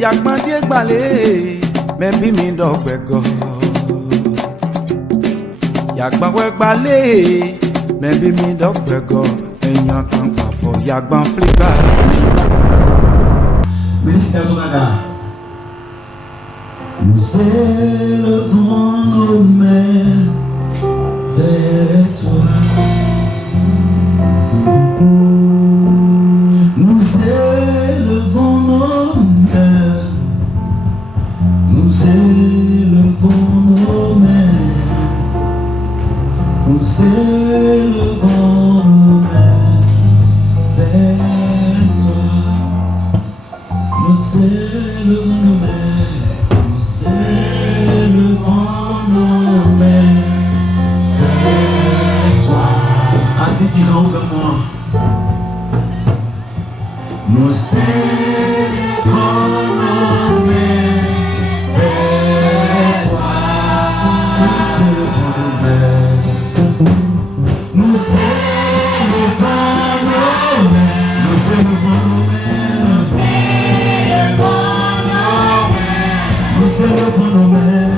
Yakmandie gbale, membi mi dogbego. Yakbawe gbale, membi mi dogbego. Enyan kan pafo, yakban flika. Ministère Tonaga. Nous élevons nos mains vers toi. Nous élevons nos mains. Nous élevons nos mains. Nous élevons nos mains vers toi. Nous élevons nos mains. Élevons nos mains vers toi. Ainsi dirons de moi. Nous élevons nos mains vers toi. Nous élevons nos mains. Nous élevons nos mains. Nous élevons nos mains. Nous élevons nos mains.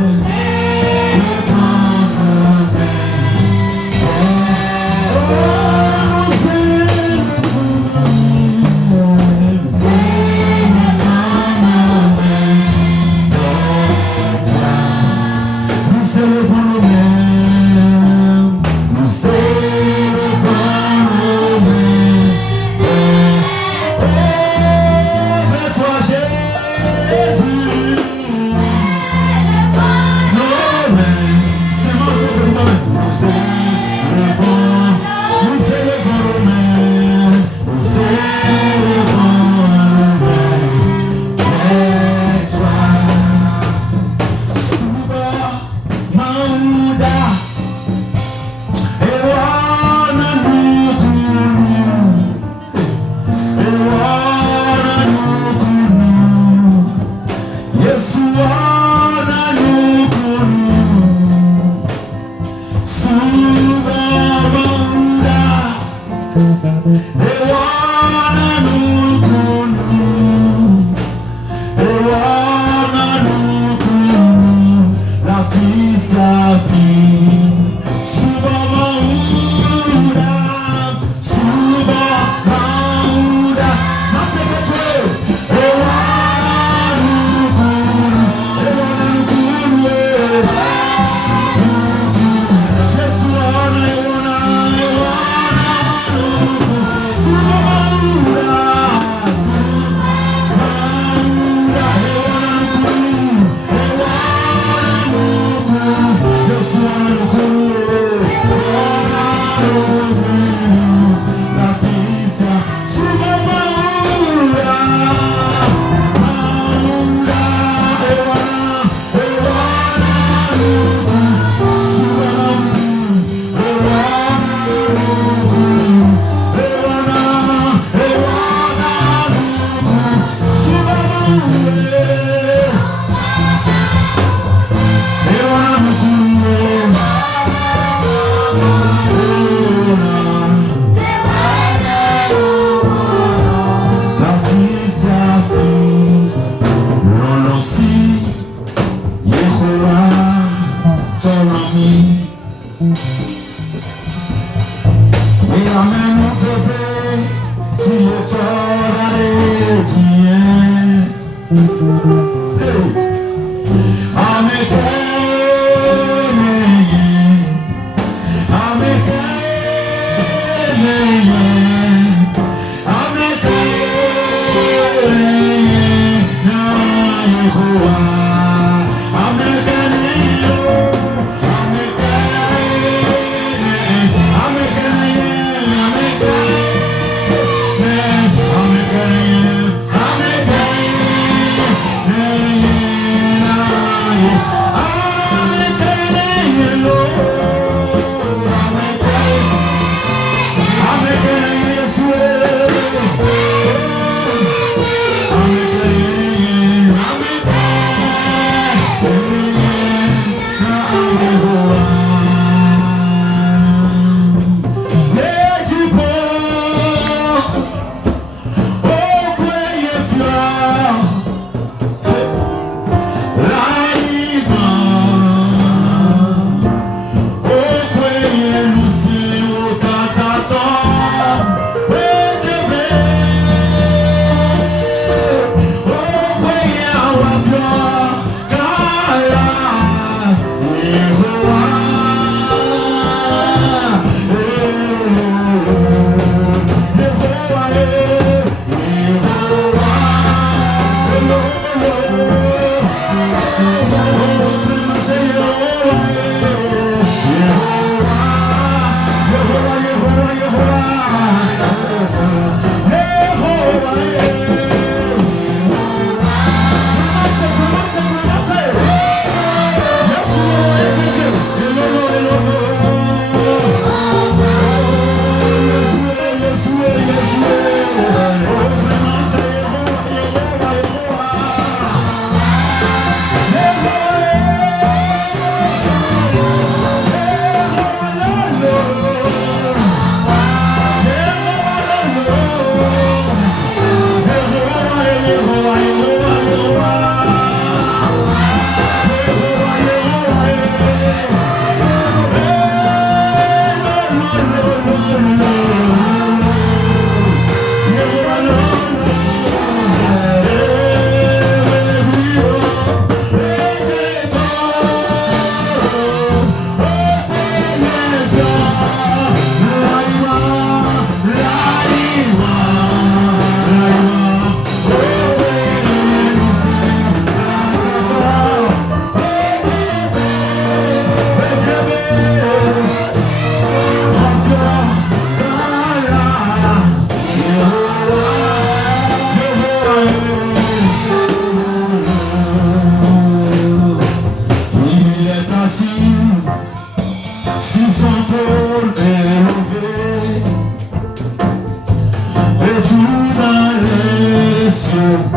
Oh,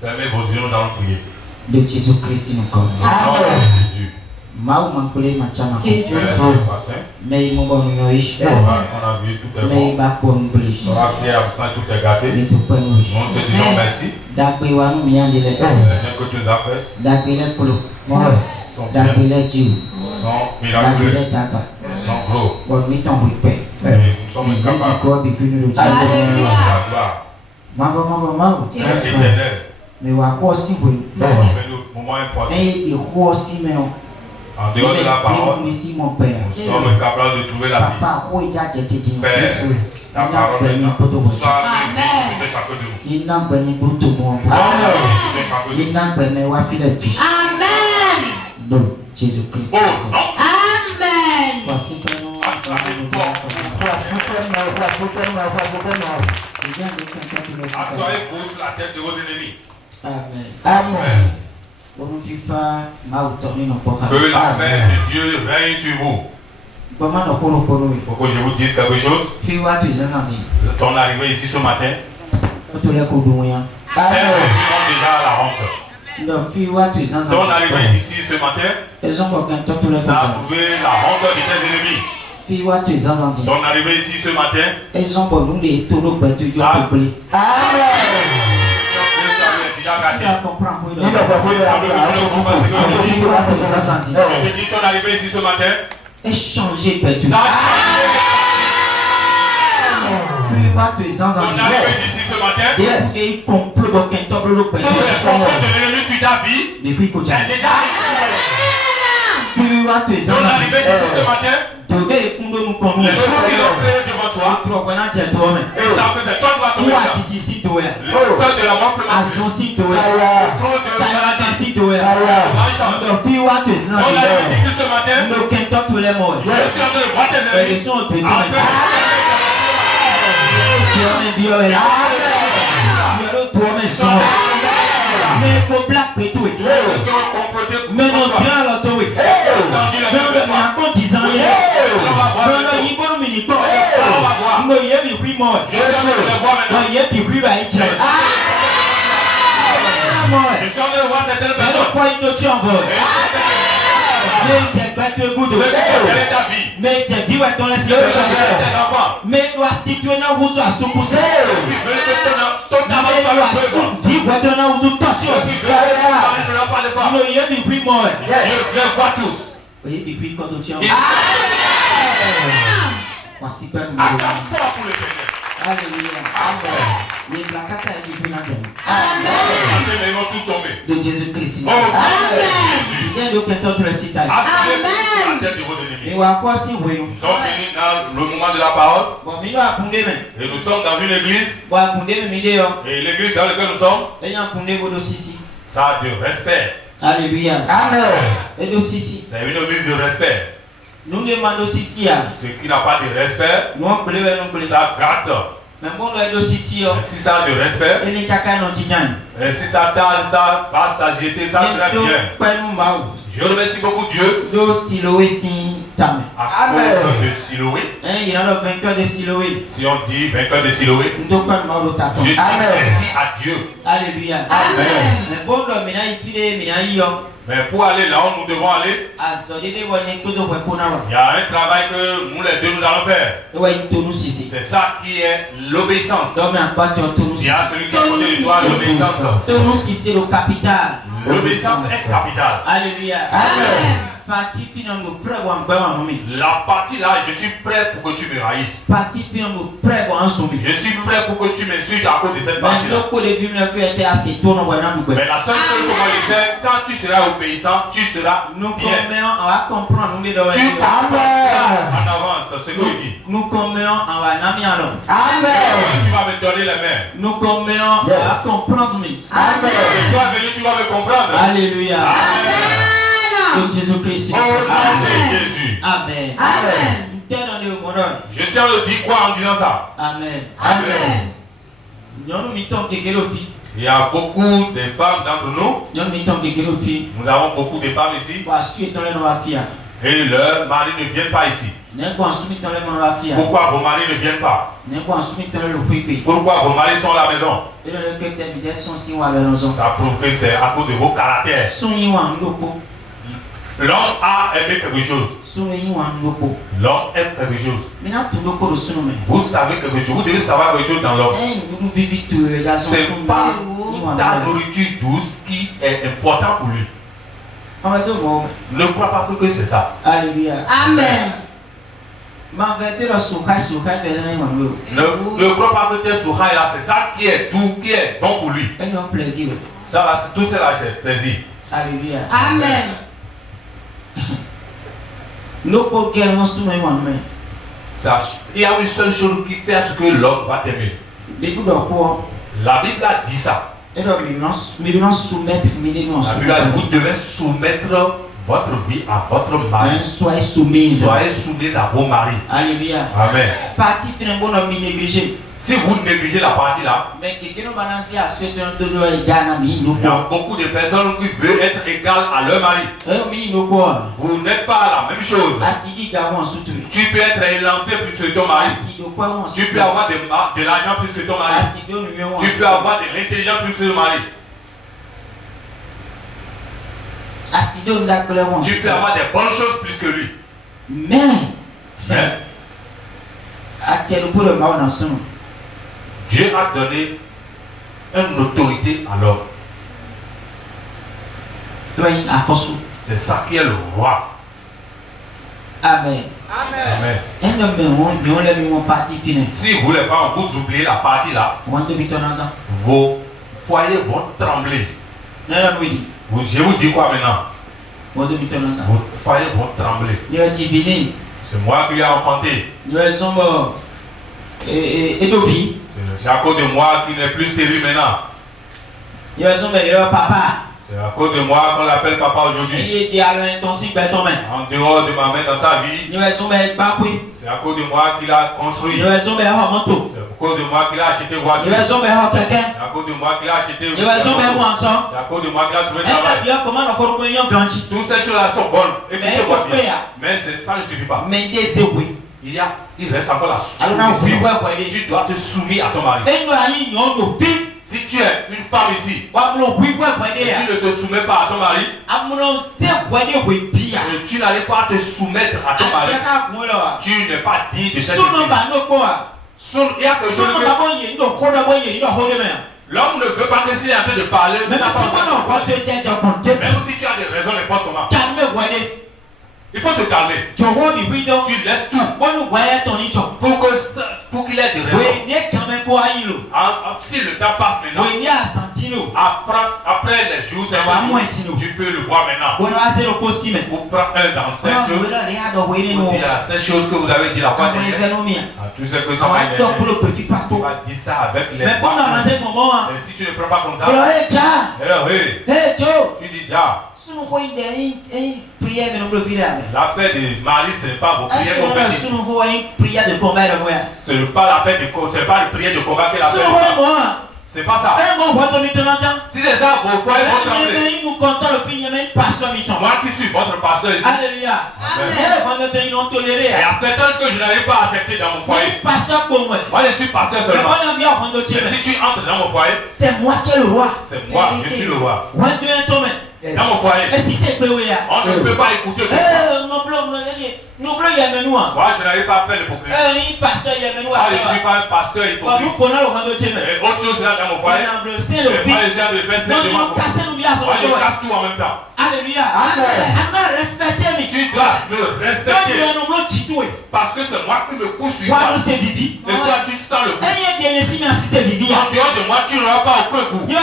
Fermez vos yeux, nous allons prier. De Jésus-Christ nous connaît. Au nom de Jésus. Mau mangkule macam apa? Fais le bassin. Mais mon bon nuage. On a vu tout est Mais bon. ma bonne bouche. On va prier absent, tout est gâté. Mais tout pas nuage. Nous te disons merci. Dagbe wa mu yan de le. Le bien que tu nous as fait Dagbe le kolo. sont bien, Dagbe le jiu. sont Dagbe miraculeux, le taba. sont gros. Bon mi ton wipe. Et nous sommes Ici incapables. du corps bipu nous le La tient. gloire. Mavo. Merci éternel. Mais wa ko si bo. Fais-nous moment important. Et il ko si mais on. En dehors de la parole, nous Ici mon père. sommes capables de trouver la vie. Papa ko ija jete ti. Père, ta parole maintenant, sois avec nous, chacun de nous. Ina gbenye bruto mo. Chacun de nous. Ina gbenye wa fi le pi. Amen. Donc Jésus-Christ. Oh non. Amen. Voici prénom. Assoyez-vous sur la tête de vos ennemis. Amen. Amen. Bon fifa ma utorni no poka. Que la paix de Dieu règne sur vous. Bama no kono kono we. Il faut que je vous dise quelque chose. Fi wa tu senti. Ton arrivée ici ce matin, O to le ko do yan. elles ont déjà la honte. No fi wa tu senti. Ton arrivée ici ce matin, Elles ont pas quand to le ça a ko. trouvé la honte de tes ennemis. Fi wa tu senti. Ton arrivée ici ce matin, Elles ont pas nous les to no ba tu yo Ça. ko ple. le salut est déjà Tu gâté. vas comprendre pour Il semble que tu ne comprends pas ce que je dis. Fi wa tu senti. Je te dis ton arrivée ici ce matin, Échanger perdu. ça a changé. Fi wa tu Ton senti. arrivée ici ce matin, Et complot bo ken to lo pe. tous les complots de l'ennemi sur ta vie Depuis ko est ja. déjà arrivé. Fi wa tu Ton senti. arrivée ici ce matin, Dode ekundo nu konu. les choses qu'ils ont créées devant toi, Trop bana je to me. ils savent que c'est toi qui vas tomber Wa dedans. titi si to ya. Le peur de la mort prématurée, Azon si to ya. trop de Tayata maladies, si to ya. malchance. Ndo fi wa tu Ton senti. arrivée ici ce matin, Ndo ken to to le mo. je suis en train de voir tes Ils ennemis. sont te En train to. Bio me bio la. Bio to me so. Me ko black pe to. de ceux qui ont comploté Me no contre toi. gran lo to we. Tendu les Me mains ndo vers mi toi. akon dizan le. On va voir Me no bientôt. yibo mi ni ko. On va voir. Ndo ye mi hui mo. Je suis en train de les voir Ndo maintenant. ye bi hui ra ije. Je suis en train de voir certaines Mais personnes. le point de tu en veux. Mais j'ai battu le bout de. Ceux qui ont gagné ta vie. Mais j'ai vu dans les Ceux qui ont gagné tes enfants. mais doit situer dans vous à soupousser. Ceux qui veulent que ton Mais enfant soit doit le peuple. vivre dans vous Ceux torture. qui veulent que ton mari ne leur parle pas. Le yé du prix mort. Je les vois tous. Oui, du prix quand tu en Ils veux. sont Voici pas nous. à ta foi pour l'éternel. Alléluia. Amen. Les placards et du prix dans Amen. Amen, mais ils vont tous tomber. de Jésus-Christ. Oh, Jésus. Il y a donc un autre citage. Asseyez-vous sur la tête de vos ennemis. Et on va quoi si vous Nous sommes venus dans le moment de la parole bon, il va appuyer mais. et nous sommes dans une église Bon, appuyer mais il est là. et l'église dans laquelle nous sommes, Et il y a appuyer vos dossiers. ça a de respect. Alléluia. Amen. Et dossiers. C'est une église de respect. Nous demandons aussi. Ce qui n'a pas de respect, Nous on plaît, nous plaît. ça gâte. Mais bon, le dossier. Et si ça a de respect, Et les caca non tijani. et si ça t'a, ça va s'agiter, ça serait bien. Je remercie beaucoup Dieu Do Siloé si tame. à cause de Siloé. Hein, il y a le vainqueur de Siloé. Si on dit vainqueur de Siloé, Nous pas le mal au taton. je dis merci à Dieu. Alléluia. Amen. Mais bon, le mina itile mina yo. Mais pour aller là où nous devons aller, Azodi de voyer que de voyer qu'on a. il y a un travail que nous les deux nous allons faire. Et ouais, il tourne aussi. C'est ça qui est l'obéissance. Donc, mais en quoi tu tournes Il aussi. y a celui qui a côté de toi, l'obéissance. Tourne aussi, c'est le capital. L'obéissance est capitale. Alléluia. Amen. Parti finalement prêt pour un bon ami. La partie là, je suis prêt pour que tu me haïsses. Parti finalement prêt pour un sommet. Je suis prêt pour que tu m'insultes à cause de cette Mais partie là. donc, pour les films qui étaient assez tournés, on va nous Mais la seule chose que moi je sais, quand tu seras obéissant, tu seras nous bien. commémorons, on va comprendre nous les deux. Tu avances en avance, c'est ce que je dis. Nous commémorons, on va nami alors. Quand tu vas me donner les mains, Nous commémorons, on va comprendre nous. et tu vas venir, tu vas me comprendre. Alléluia. Amen. De Jésus-Christ. Au nom de Amen. Jésus. Amen. Amen. Nous t'aidons de mon œil. Je suis en train de dire quoi en disant ça? Amen. Amen. Nous nous mettons quelque chose. Il y a beaucoup de femmes d'entre nous. Nous avons beaucoup de femmes ici. Et leurs maris ne viennent pas ici. Pourquoi vos maris ne viennent pas? Pourquoi vos maris sont à la maison? Ça prouve que c'est à cause de vos caractères. L'homme a aimé quelque chose. L'homme aime quelque chose. Vous savez quelque chose. Vous devez savoir quelque chose dans l'homme. C'est pas ta nourriture douce qui est important pour lui. Ne crois pas que c'est ça. Alléluia. Amen. Ne crois pas que tes souhaits là, c'est ça qui est doux, qui est bon pour lui. Ça là, tout cela c'est plaisir. Alléluia. Amen. Ça, il y a une seule chose qui fait ce que l'homme va t'aimer. La Bible a dit ça. La Bible a dit, vous devez soumettre votre vie à votre mari. Soyez soumis à vos maris. Alléluia. Amen. Partie finalement négligée. Si vous négligez la partie là, il y a beaucoup de personnes qui veulent être égales à leur mari. Vous n'êtes pas la même chose. Tu peux être élancé plus que ton mari. Tu peux avoir de l'argent plus que ton mari. Tu peux avoir de l'intelligence plus que ton mari. Tu peux avoir des bonnes choses plus que lui. Mais Dieu a donné une autorité à l'homme. C'est ça qui est le roi. Amen. Amen. Amen. Si vous les femmes, vous oubliez la partie là, vos foyers vont trembler. Je vous dis quoi maintenant? Vos foyers vont trembler. C'est moi qui l'ai enfanté. C'est à cause de moi qui n'est plus stérile maintenant. C'est à cause de moi qu'on l'appelle papa aujourd'hui. En dehors de ma main dans sa vie. C'est à cause de moi qu'il a construit. C'est à cause de moi qu'il a acheté une voiture. C'est à cause de moi qu'il a acheté une voiture. C'est à cause de moi qu'il a trouvé un travail. Toutes ces choses-là sont bonnes. Écoutez-moi bien. Mais ça ne suffit pas. Il reste encore la soumission. Tu dois te soumettre à ton mari. Si tu es une femme ici, et tu ne te soumets pas à ton mari, et tu n'arrives pas à te soumettre à ton mari, tu n'es pas digne de cette vie. Il y a quelque chose que l'homme ne veut pas que s'il est en train de parler, même si tu as des raisons n'importe comment. Il faut te calmer. Tu laisses tout pour qu'il ait des raisons. Si le temps passe maintenant, après les jours, tu peux le voir maintenant. Pour prendre un dans cette chose, pour dire ces choses que vous avez dit la fois dernière, à tous ceux que ça va énerver, tu vas dire ça avec les voix. Et si tu ne prends pas comme ça, tu dis déjà. La paix de Marie, ce n'est pas vos prières qu'on fait ici. Ce n'est pas la paix de combat, ce n'est pas la prière de combat qu'elle a fait. C'est pas ça. Si c'est ça, vos foyers vont trembler. Moi qui suis votre pasteur ici. Alléluia. Il y a certaines choses que je n'arrive pas à accepter dans mon foyer. Moi je suis pasteur seulement. Mais si tu entres dans mon foyer, c'est moi qui est le roi. C'est moi, je suis le roi. Dans mon foyer, on ne peut pas écouter. Moi je n'arrive pas à faire l'hypocrisie. Moi je ne suis pas un pasteur hypocrite. Et autre chose là dans mon foyer, moi je suis en train de faire Saint-Domingue. Moi je casse tout en même temps. Alléluia. Tu dois me respecter. Parce que c'est moi qui me couche sur toi. Et toi tu sens le goût. En dehors de moi tu n'auras pas aucun goût. C'est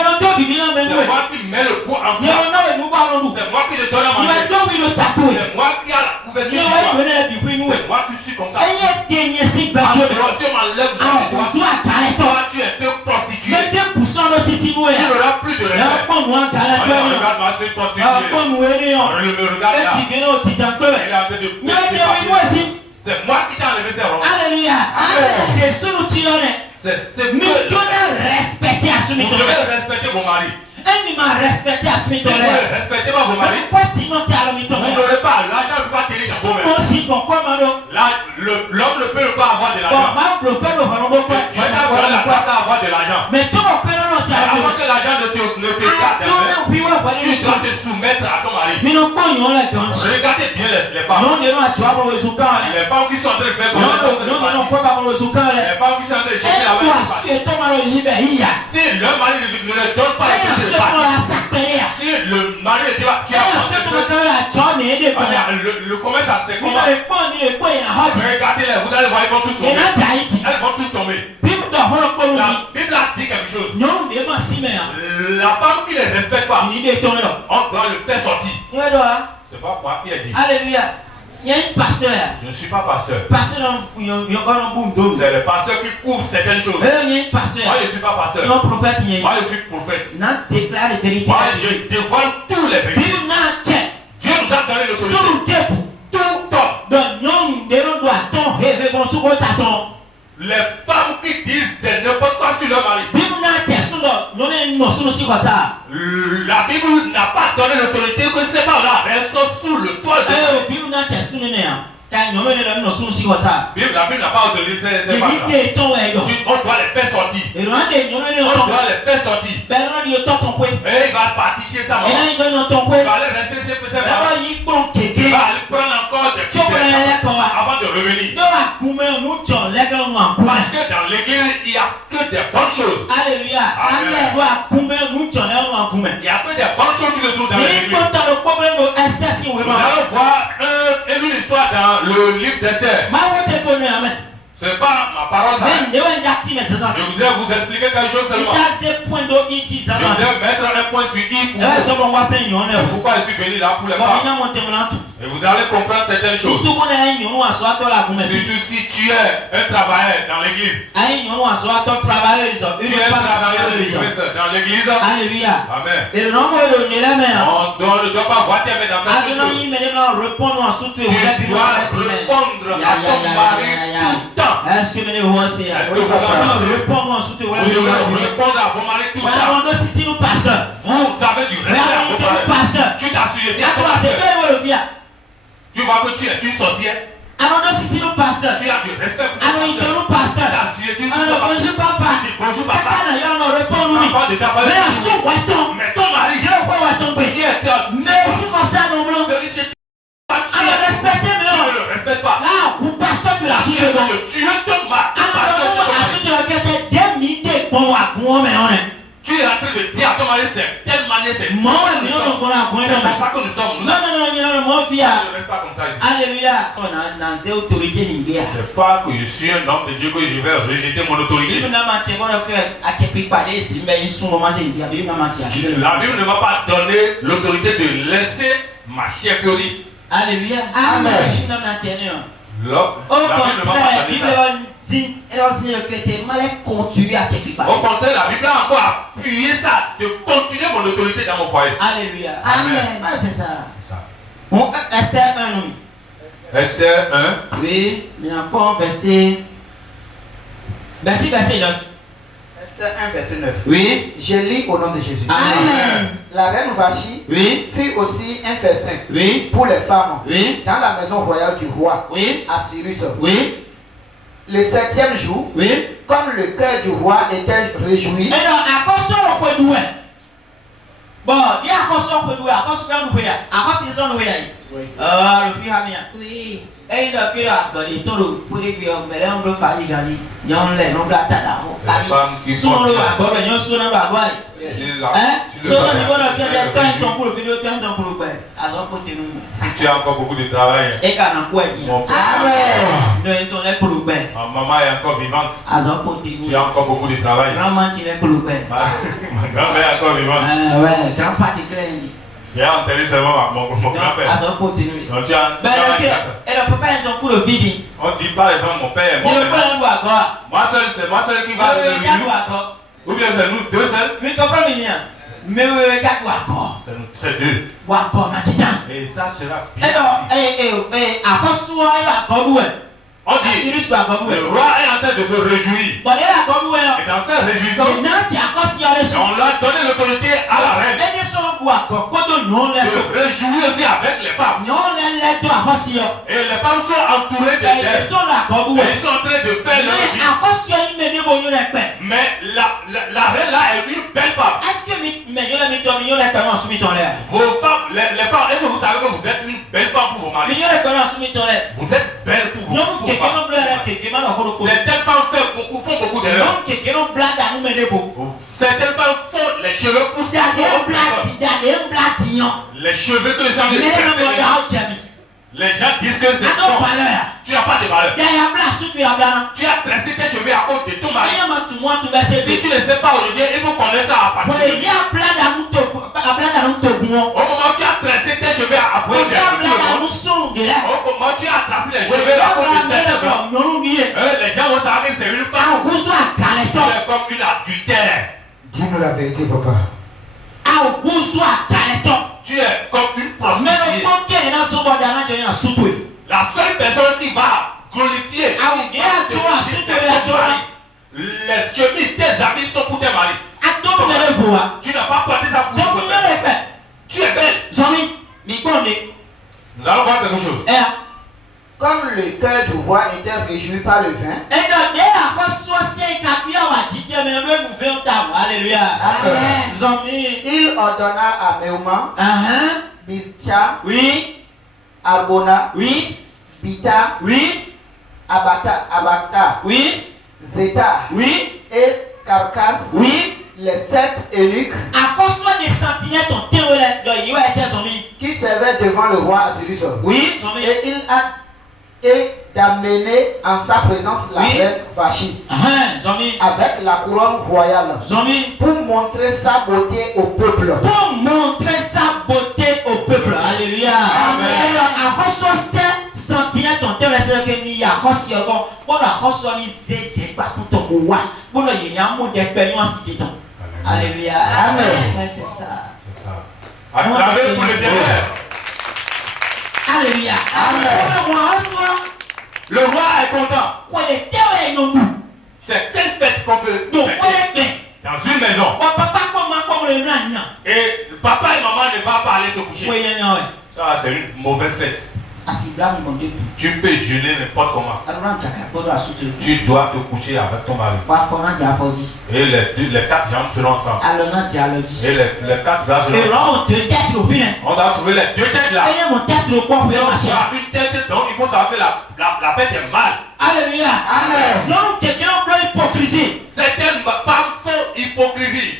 moi qui mets le goût en toi. C'est moi qui te donne à manger. C'est moi qui a la couverture sur toi. C'est moi qui suis comme ça. En dehors, si on m'enlève toi tu es un prostitué. Tu n'auras plus de respect. Regarde-moi, c'est prostitué. Me regarde là. Il est en train de... C'est moi qui t'ai enlevé ces robes. Alléluia. C'est ce que... Mais donnez respecter à ce Vous mito. devez respecter vos maris. Un m'a respecté à ce Si mito. vous ne respectez pas vos maris, Pourquoi sinon tu as le mito? vous n'aurez pas l'argent, ne peut pas tenir dans vos mains. Souvent si qu'on quoi mano. Là, l'homme ne peut pas avoir de Bon, l'argent. ma le père de Valombo quoi. Tu n'as pas la place à avoir de l'argent. Mais tu vas faire non tu as. Avant que l'argent ne te Ah garde, non non puis ouais tu voilà. dois te soumettre à ton mari. Mais non pas yon la danse. Regardez bien les femmes. Non non tu vas pour le soukan. Les femmes qui sont en train de faire Non non quoi pas pour le soukan. les femmes qui sont en train de chercher la Et toi si ton mari il est hier. si le mari ne leur donne pas Et les ce choses de qu'on a partir, sacré. si le mari ne dit pas, tu Et as ce qu'on a la John et des quoi. le commerce à ses Mais combats. le point il est quoi il a hot. Regardez-les, vous allez voir, ils vont tous Et tomber. là tu as dit. Elles vont tous tomber. Bible de Holo La Bible a dit quelque chose. non mais moi si mais. La femme qui ne respecte pas, Il est tombé là. on doit le faire sortir. Tu vois là. C'est pas moi qui ai dit. Alléluia. Il y a un pasteur. Je ne suis pas pasteur. Pasteur il y a un bon dos. C'est le pasteur qui couvre certaines choses. Il y a un pasteur. Moi, je ne suis pas Il y a pasteur. un prophète il y a. Moi, je suis prophète. N'a déclare la vérité. Moi, je dévoile tous les vérités. Bible n'a tient. Dieu nous a donné l'autorité. Sur le dépôt. Tout homme. Donc non de non doit ton rêver bon sur votre ton. Les femmes qui disent de n'importe quoi sur leur mari. Bible n'a tient sur le non est non sur aussi comme ça. La Bible n'a pas donné l'autorité que ces femmes-là restent sous le toit de Dieu. Bible n'a tient sur le nez. Quand non est non sur aussi comme ça. La Bible n'a pas autorisé ces femmes-là. Il dit ton est donc. On doit les faire sortir. Et non est non est On non. doit les faire sortir. Ben non il ton ton quoi. Et il va partir chez sa Et maman. là il donne ton Il quoi. va aller rester chez ses Ben parents. il prend Il kéké. va aller prendre encore des Tu connais les quoi. avant de revenir. Donc à coumer nous tient les gars nous en coumer. Parce que dans l'église, il n'y a que des bonnes choses. Alléluia. Amen. Donc à coumer nous tient les gars nous en coumer. Il n'y a que des bonnes choses qui se trouvent dans Mais l'église. quand t'as le problème de Esther si Nous vraiment. allons voir une histoire dans le livre d'Esther. Ma voix te connaît amen. Ce n'est pas ma parole, ça. Mais ne ouais jati mais c'est ça. Je voudrais vous expliquer quelque chose Il seulement. y a ces points d'eau il dit ça. Je voudrais mettre un point sur I pour Eh vous. so bon va faire yon C'est là. pourquoi je suis venu là pour les Bon femmes. ina monter maintenant tout. Et vous allez comprendre certaines choses. Surtout qu'on a yon à soit toi la coumer. Surtout si tu es un travailleur dans l'église. Aïe yon à soit toi travailleuse. Tu Une es un femme travailleur de travailleuse. Christ dans l'église. Alléluia. Amen. Et le nom de la mère. On ne doit pas voir tes mains dans cette Adonai chose. il me demande répondre en surtout. Tu dois répondre à ton mari tout le temps. Est-ce que vous voyez ça? Est-ce que vous comprenez? Répondre en surtout. Vous devez répondre à vos maris tout le Mais temps. avant de si nous pasteur. Vous avez du Mais respect à avant vos de nous maris. pasteur. Tu t'assujetis à ton Attends, c'est pasteur. bien le via. Tu vois que tu es une sorcière. Avant de si nous pasteur. Tu as du respect pour ton Alors il te pasteur. nous pasteur. Tu t'assujetis pour Alors ton bonjour pasteur. papa. Tu dis bonjour papa. Papa n'a rien à répondre lui. Papa de ta part. Mais à son waiton. Mais ton mari, Il est quoi waiton? qui est Mais si comme ça nous blancs. celui chez Alors respectez tu mais ne le respectes pas. là, vous pasteur de la Tu suite dedans. es ton mari. Alors nous à suite de la guerre des milliers bon à bon mais on est. Tu es en train de dire à ton mari, c'est telle manière, c'est Moi on est on bon à bon c'est comme non. ça que nous sommes. Non non non mon fils. Je ne reste pas comme ça ici. Alléluia. On a dans ces autorités india. C'est pas que je suis un homme de Dieu que je vais rejeter mon autorité. Bible n'a menti bon que a chepi pas des mais ils sont moment c'est india. Bible n'a menti. La Bible ne m'a pas donné l'autorité de laisser ma chefferie. Alléluia. Amen. Bible n'a menti non. La Au Bible ne m'a contraire, pas donné Bible ça. dit alors c'est que tu mal continuer à chepi pas. Au contraire, la Bible a encore appuyé ça, de continuer mon autorité dans mon foyer. Alléluia. Amen. Ah c'est ça. C'est ça. Bon Esther 1 oui. Esther 1. Oui, il y a encore verset 9. Esther 1, verset 9. Oui. Je lis au nom de Jésus. Amen. La reine Vachi Oui. fit aussi un festin Oui. pour les femmes Oui. dans la maison royale du roi Oui. Assyrus. Oui. Le 7e jour, Oui. comme le cœur du roi était réjoui, Et donc, à cause de ce qu'on doit. Bon, il y a à cause de ce qu'on doit, à cause de ce qu'on doit, à cause de ce qu'on doit. oui, Le fils a mis. Oui. Et il a que la gagné, tout le pour les biens, mais là on doit faire gagner. Il y a un lait, on doit t'attendre. C'est les femmes qui Souvent font le bien. bagage, il y a un souvent le bagage. Hein? Tu Souvent il va le faire des temps pour le vidéo, temps pour le père. Alors pour te nous. Tu as encore beaucoup de travail. Et quand on quoi dit. Mon père, Amen. Nous est pour le père. ma maman est encore vivante. Alors pour te nous. Tu as encore beaucoup de travail. Grand-mère tu es pour le père. Ma grand-mère est encore vivante. Ouais, grand parti clair dit. J'ai enterré seulement mon grand-père. Alors pour te nous. Donc tu as un Ben travail. et le papa est dans pour le vide. On dit par exemple mon père est Il mort. ne peut pas nous avoir. Moi seul, c'est moi seul qui va Il devenir. nous avoir. Ou bien c'est nous deux seuls. Mais comprends bien. Mais il y a encore. C'est deux. Encore maintenant. Et ça sera bien. Alors, à force soit il va encore doué. On dit, le roi est en train de se réjouir. Et dans cette réjouissance, on lui a donné l'autorité à la reine de réjouir aussi avec les femmes. Et les femmes sont entourées d'elles. Et ils sont en train de faire leur vie. Mais la reine là est une belle femme. Vos femmes, les femmes, est-ce que vous savez que vous êtes une belle femme pour vos maris? Vous êtes belle pour vos femmes. Certaines femmes font beaucoup d'erreurs. Certaines femmes font les cheveux pousser. Les cheveux que les gens les gens disent que c'est bon. Tu n'as pas de valeur. Tu as tressé tes cheveux à cause de ton mari. Si tu ne sais pas aujourd'hui, il faut connaître ça à partir de au moment où tu as tressé tes cheveux à cause de au moment où tu as tracé les cheveux à cause de cette femme, les gens vont savoir que c'est une femme. Tu es comme une adultère. Dis-nous la vérité, papa. Tu es comme une prostituée. La seule personne qui va glorifier les chevilles, tes amis sont pour tes maris. Tu n'as pas porté ça pour tes maris. Tu es belle. Nous allons voir quelque chose. Comme le cœur du roi était réjoui par le vin, il ordonna à Méouman, Bistia, Arbona, Bita, Abata, Zeta et Carcasse, les 7 eunuques qui servaient devant le roi Assyrus. Et il a d'amener en sa présence la reine Vachi avec la couronne royale pour montrer sa beauté au peuple. Alléluia. Alléluia. Amen. C'est ça. À travers pour le désert. Alléluia. Le roi est content. C'est quelle fête qu'on peut faire dans une maison. Et papa et maman ne vont pas aller se coucher. Ça, c'est une mauvaise fête. Tu peux jeûner n'importe comment. Tu dois te coucher avec ton mari. Et les 4 jambes seront ensemble. Et les 4 bras seront ensemble. On doit trouver les 2 têtes là. Si on voit une tête, donc il faut savoir que la fête est mal. Alléluia. Amen. Certaines femmes font hypocrisie.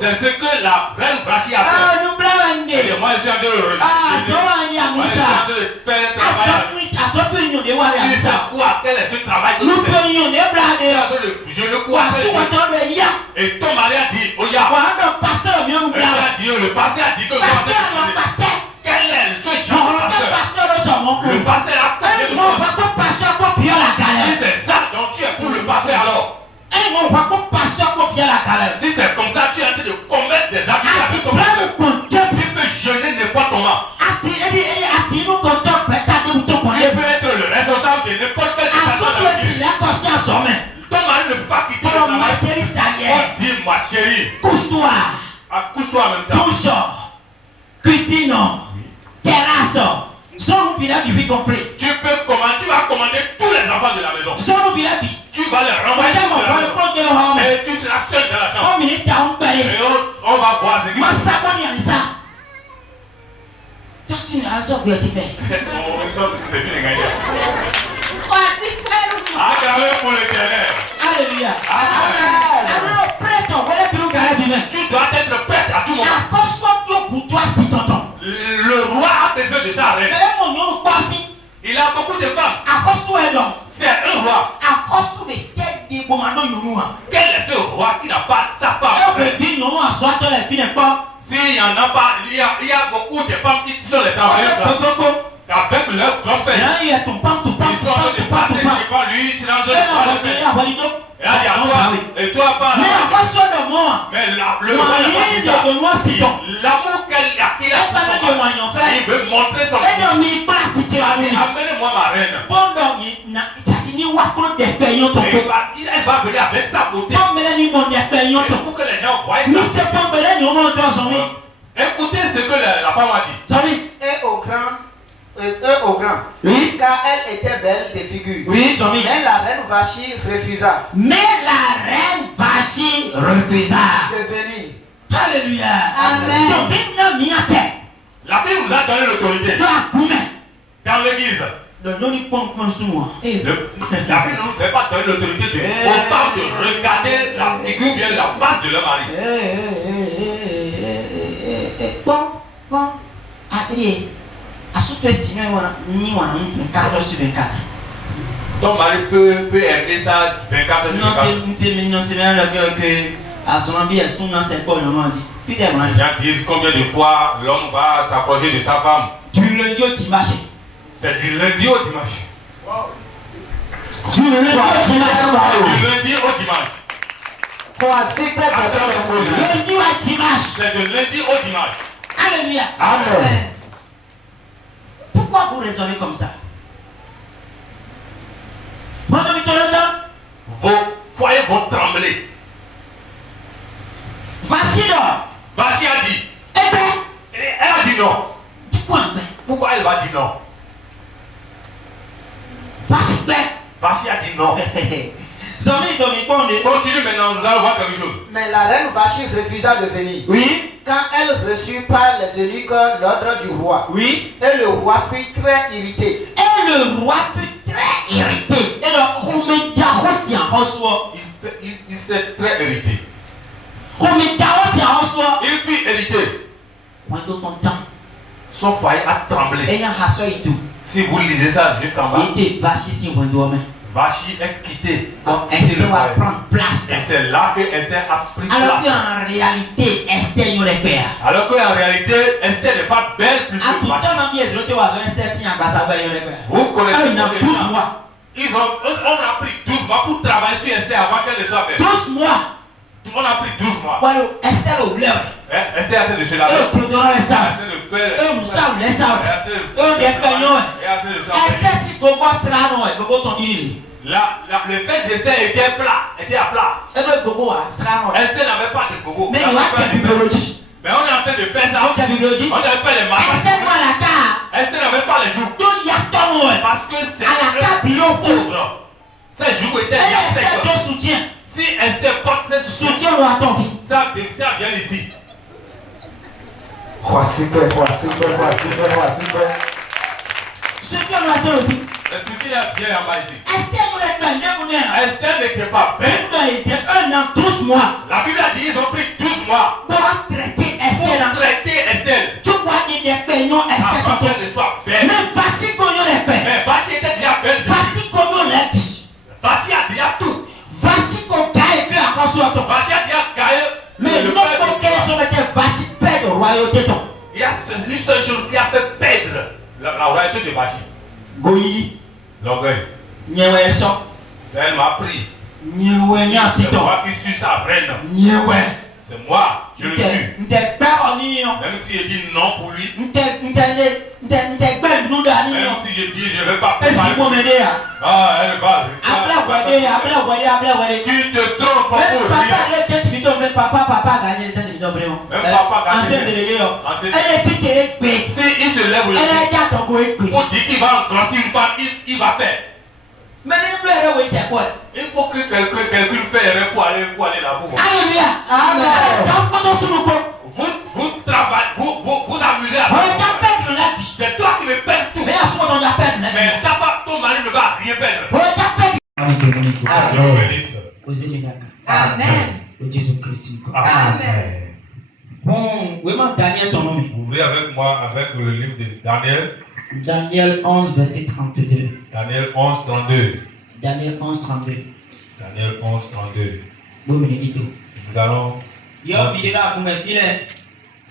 C'est ce que la reine Vachi a fait. Et moi je suis en train de le moi je suis en train de faire un travail. Tu sais quoi? Quel est ce travail que tu fais? Je le crois. Et ton mari a dit, oh ya. Le pasteur a dit que quel est ce genre de pasteur? Le pasteur a causé de si c'est ça, donc tu es pour le pasteur alors. Si c'est comme ça, tu es en train de commettre des actes. Tu peux jeûner n'importe comment. Tu peux être le responsable de n'importe quelle personne. Ton mari ne peut pas quitter le travail. On dit ma chérie. Couche-toi. Accouche-toi en même temps. Douche. Cuisine. Terrasse. Tu vas commander tous les enfants de la maison. Tu vas les renvoyer et tu seras seul dans la chambre. Et on va voir ce qui va se passer. C'est bien gagné. Acclamez pour l'éternel. Alléluia. Tu dois être prête à tout moment. Le roi a besoin de sa reine. Il a beaucoup de femmes. C'est un roi. Quel est ce roi qui n'a pas sa femme? S'il n'y en a pas, il y a beaucoup de femmes qui sont les travailleuses. Avec leur grosse fesse. Ils sont en train de passer devant lui, ils sont en train de parler. Et là, il y a toi, et toi, pas mais le roi n'a pas dit ça. L'amour qu'il a, il veut montrer son amour. dit, amenez-moi ma reine. Elle va venir avec sa beauté. Pour que les gens voient ça. Écoutez ce que la femme a dit. Et au grand. Oui. Car elle était belle de figure. Oui, Zomi. Mais la reine Vachi refusa. Mais la reine Vachi refusa De venir. Alléluia. Amen. Donc, maintenant, miate. La Bible nous a donné l'autorité dans l'église. La Bible ne nous fait pas donner l'autorité aux femmes de regarder la figure bien la face de leur mari. Bon, attendez. Ton mari peut aimer ça 24 heures sur 24. Non, c'est bien que à son avis, elle sont dans cette porte, on a dit. Les gens disent combien de fois l'homme va s'approcher de sa femme. Du lundi au dimanche. C'est du lundi au dimanche. Du lundi au dimanche. Du lundi au dimanche. Lundi au dimanche. C'est de lundi au dimanche. Alléluia. Amen. Pourquoi vous raisonnez comme ça? Vos foyers vont trembler. Vachi a dit. Eh ben. Elle a dit non. Pourquoi elle va dire non? Vachi a dit non. Continue maintenant, nous allons voir quelque chose. Mais la reine Vachi refusa de venir. Oui. Quand elle reçut par les eunuques l'ordre du roi. Oui. Et le roi fut très irrité. Et le roi fut très irrité. Et le Il s'est très irrité. Il fut irrité. Son foyer a tremblé. Si vous lisez ça juste en bas, Vachi est quitté. Esther va prendre place. Et c'est là que Esther a pris Alors place. qu'en réalité, Esther n'est pas belle. Alors qu'en réalité, Esther n'est pas belle plus que Vachi. Vous connaissez les 12 gens. mois. On a pris 12 mois pour travailler sur Esther avant qu'elle ne soit belle. 12 mois. On a pris 12 mois. Esther au lèvres. Esther a été de se laver. Esther si Gogo sera non, Gogo ton diri. Le fait d'Esther était plat, était à plat. Esther n'avait pas de gogo. Mais il y a des bibliologies. Mais on est en train de faire ça. On a fait les marques. Esther doit la carte. Esther n'avait pas les joues. Donc il y a ton Parce que c'est à la carte bio pauvre. Ses joues étaient Esther secs. te soutient. Si Esther porte ses Soutien doit ton vie. sa député vient ici. Soutien doit ton vie. Le soutien vient en bas ici. Esther Esther n'était pas belle. c'est 1 an, 12 mois. La Bible a dit ils ont pris 12 mois Pour traiter Esther. pour traiter Esther. Tu vois, il y a des peignons Esther. Avant qu'elle ne soit belle. Mais voici qu'on y a les peines. Mais Vachi était déjà belle. Voici qu'on y a les biches. Vachi a déjà tout. Voici qu'on gagne que la conscience. Vachi a déjà gagné. Mais le non, peuple qu'on gagne sur le voici père de royauté. Il y a une seule chose qui a fait perdre la royauté de Vachi. Goyi. L'orgueil. Nyewe so. Elle m'a pris. Nyewe C'est nyansito. moi qui suis sa reine. Nyewe. C'est moi, je le suis. N'te père en nion. Même si je dis non pour lui. N'te père nous d'ani. Même si je dis je ne vais pas Est-ce parler. qu'il faut m'aider à? Ah, elle va. Tu te trompes pour Même lui. papa, elle est tête bidon, même papa gagné les têtes bidon vraiment. Même papa gagné. Ancien délégué. Ancien Elle est dit qu'elle est bête. Si il se lève le Elle dit, est dit à ton go est bête. pour dire qu'il va endorser une femme, il va faire. Mais ne plus elle, oui, c'est quoi? Il faut que quelqu'un fait erreur pour aller là-bas. Alléluia. Amen. Vous travaillez, vous amusez à On est déjà perdre la vie. c'est toi qui me perds tout. Mais à ce moment, on a perdu la vie. Mais ton mari ne va rien perdre. On est déjà perdu. Dieu vous bénisse. Amen. Jésus-Christ. Amen. Bon, vraiment, Daniel, ton nom. Ouvrez avec moi avec le livre de Daniel. Daniel 11, verset 32. Daniel 11, 32. Daniel 11, 32. Daniel 11, 32. Bon, Benedito. Nous allons. Yo, vidéo là, vous me filez.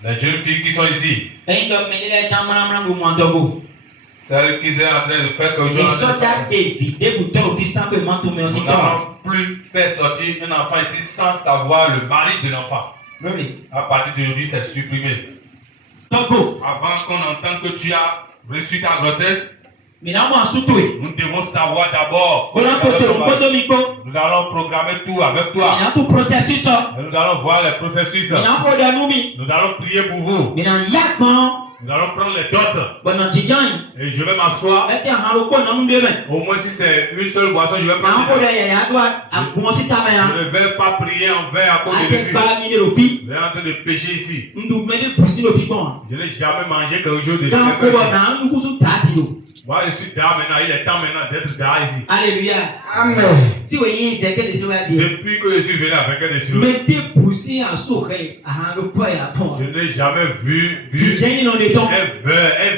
Les jeunes filles qui sont ici, Et ils doivent mener les temps, madame, vous m'entendez. celles qui sont en train de faire quelque Ils chose. sont déjà dévidés, vous t'en offrez simplement tout, mais aussi Nous n'allons plus faire sortir un enfant ici sans savoir le mari de l'enfant. Oui. À partir d'aujourd'hui, c'est supprimé. Togo. Avant qu'on entende que tu as reçu ta grossesse, Nous devons savoir d'abord. Nous allons programmer tout avec toi. Nous allons voir les processus. Nous allons prier pour vous. Nous allons prendre les dots. Et je vais m'asseoir. Au moins si c'est une seule boisson, je vais prendre. Je ne vais pas prier en vain à cause de lui. Je suis en train de pécher ici. Je n'ai jamais mangé quelque chose de spécial. Moi je suis dehors maintenant, il est temps maintenant d'être dehors ici. Alléluia. Amen. Depuis que je suis venu avec des choses, je n'ai jamais vu un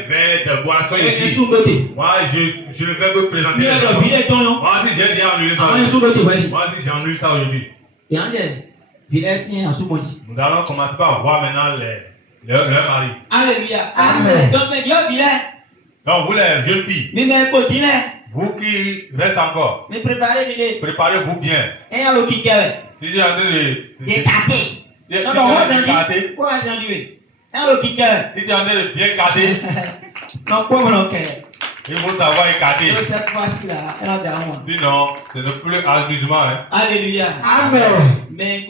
verre de boisson ici. Moi je ne vais me présenter. Moi aussi j'ai déjà enlevé ça. Moi aussi j'ai enlevé ça aujourd'hui. Nous allons commencer par voir maintenant leur mari. Alléluia. Amen. Donc vous les jeunes filles, vous qui restez encore, préparez-vous bien. Si j'ai en train de si tu en train de bien garder, il faut savoir écarter. Sinon, ce n'est plus amusement. Hein. Alléluia. Amen. Mais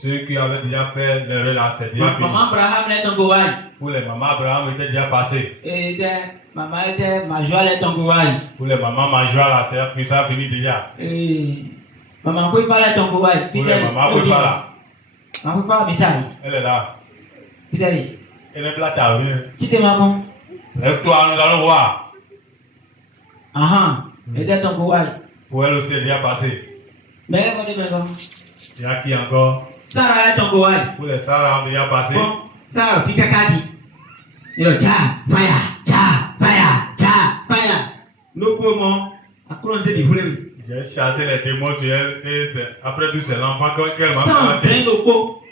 ceux qui avaient déjà fait l'erreur là, c'est déjà fini. Maman Abraham est tombé. Pour les mamans Abraham était déjà passé. Et maman était Majoie est tombé. Pour les mamans Majoie là, ça a fini déjà. Maman Kouifa est tombé. Pour les mamans Kouifa là. Maman Kouifa Misaï. Elle est là. Elle est là, t'as vu. Tu t'es maman. Lève-toi, nous allons voir. Elle est tombée. Pour elle aussi, elle est déjà passée. Mais elle est tombée. Il y a qui encore? Sarah est tombée. Pour les Sarah, on est déjà passé. Bon, Sarah, qui kakati. Il a fire. Nous pouvons. J'ai chassé les démons sur elle et après tout, c'est l'enfant qu'elle m'a 120 locaux.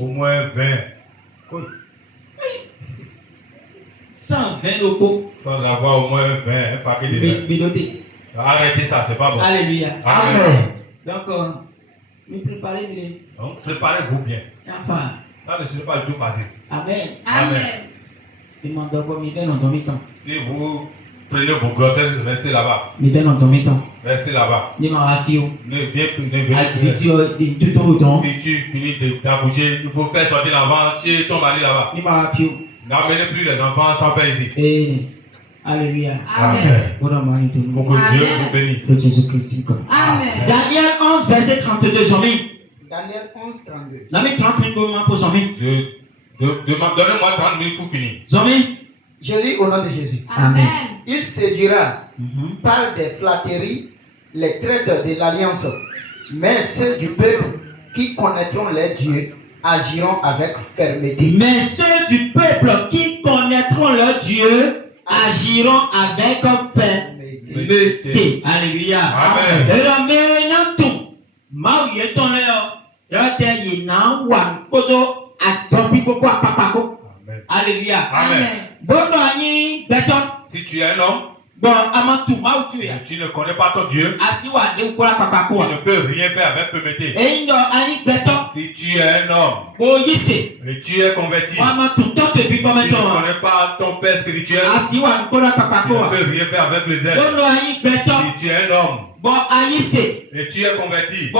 Au moins 20. 120 locaux. Sans avoir au moins 20, un paquet de verres. Arrêtez ça, c'est pas bon. Alléluia. Amen. Donc, nous préparez. Donc, préparez-vous bien. Enfin. Ça ne sera pas du tout facile. Amen. Amen. Si vous prenez vos grossesses, restez là-bas. Restez là-bas. Ne viens Si tu finis d'accoucher, il faut faire sortir l'enfant chez ton mari là-bas. N'amenez plus les enfants sans paix ici. Alléluia. Amen. Pour que Dieu vous bénisse. Jésus-Christ. Amen. Daniel 11, verset 32. Daniel 11, 32. Donnez-moi 30 minutes pour finir. Je lis au nom de Jésus. Amen. Il séduira par des flatteries les traîtres de l'alliance, mais ceux du peuple qui connaîtront les dieux agiront avec fermeté. Mais ceux du peuple qui connaîtront leur Dieu agiront avec fermeté. Alléluia. Amen. Alléluia. Amen. Si tu es un homme, tu ne connais pas ton Dieu, tu ne peux rien faire avec fermeté. Si tu es un homme et tu es converti, tu ne connais pas ton père spirituel, tu ne peux rien faire avec le zèle. Si tu es un homme et tu es converti,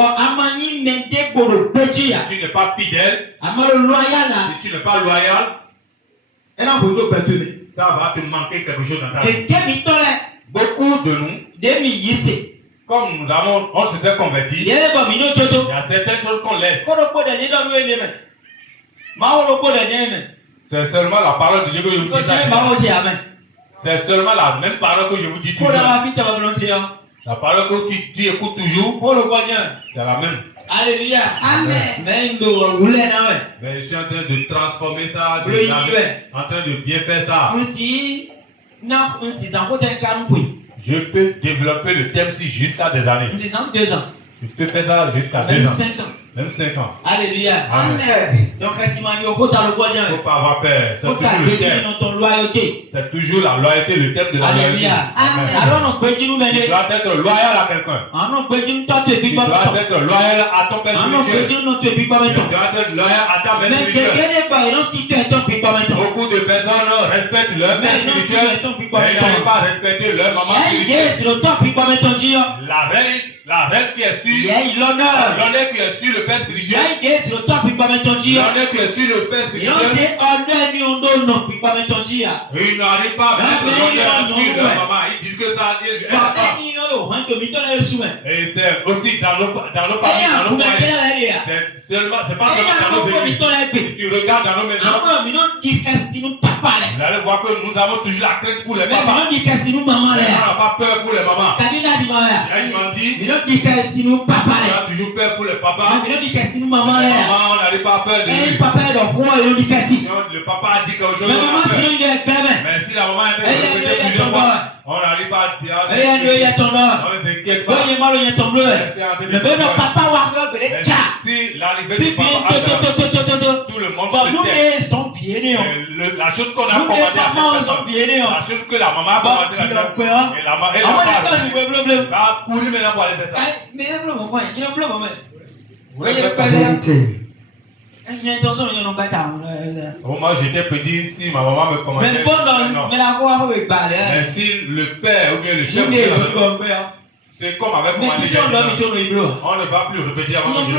si tu n'es pas fidèle, si tu n'es pas loyal, ça va te manquer quelque chose dans ta vie. Beaucoup de nous, comme on se fait convertir, il y a certaines choses qu'on laisse. C'est seulement la parole de Dieu que je vous dis. C'est seulement la même parole que je vous dis toujours. La parole que tu écoutes toujours, c'est la même. Alléluia. Amen. Mais je suis en train de transformer ça, en train de bien faire ça. Je peux développer le thème si jusqu'à des années. Je peux faire ça jusqu'à 2 ans. Même 5 ans. Alléluia. Amen. Donc, il m'a dit, il faut pas avoir peur. C'est toujours le thème. C'est toujours la loyauté, le thème de la loyauté. Amen. Tu dois être loyal à quelqu'un. Tu dois être loyal à ton père spirituel. Tu dois être loyal à ta mère spirituelle. Beaucoup de personnes respectent leur père spirituel, mais ils n'arrivent pas à respecter leur maman spirituelle. La reine qui est sur l'honneur qui est sur le père spirituel. L'honneur qui est sur le père spirituel. Ils n'arrivent pas à mettre l'honneur sur leur maman. Ils disent que ça est pas. Et c'est aussi dans nos familles, dans nos foyers. C'est pas seulement dans nos églises. Si tu regardes dans nos maisons, vous allez voir que nous avons toujours la crainte pour les papas. On n'a pas peur pour les mamans. Je m'en dis, on a toujours peur pour les papas. Les mamans, on n'arrive pas à peur de lui. Le papa a dit qu'aujourd'hui on a peur. Mais si la maman est répétée plusieurs fois, on n'arrive pas à dire. On ne s'inquiète pas. Si l'arrivée du papa tout le monde se tait. La chose qu'on a commandé à cette personne, la chose que la maman a commandé à cette personne, et la maman va courir maintenant pour aller faire ça. Moi j'étais petit si ma maman me commandait. Mais si le père ou bien le chef, c'est comme avec mon ami. On ne va plus répéter avant que je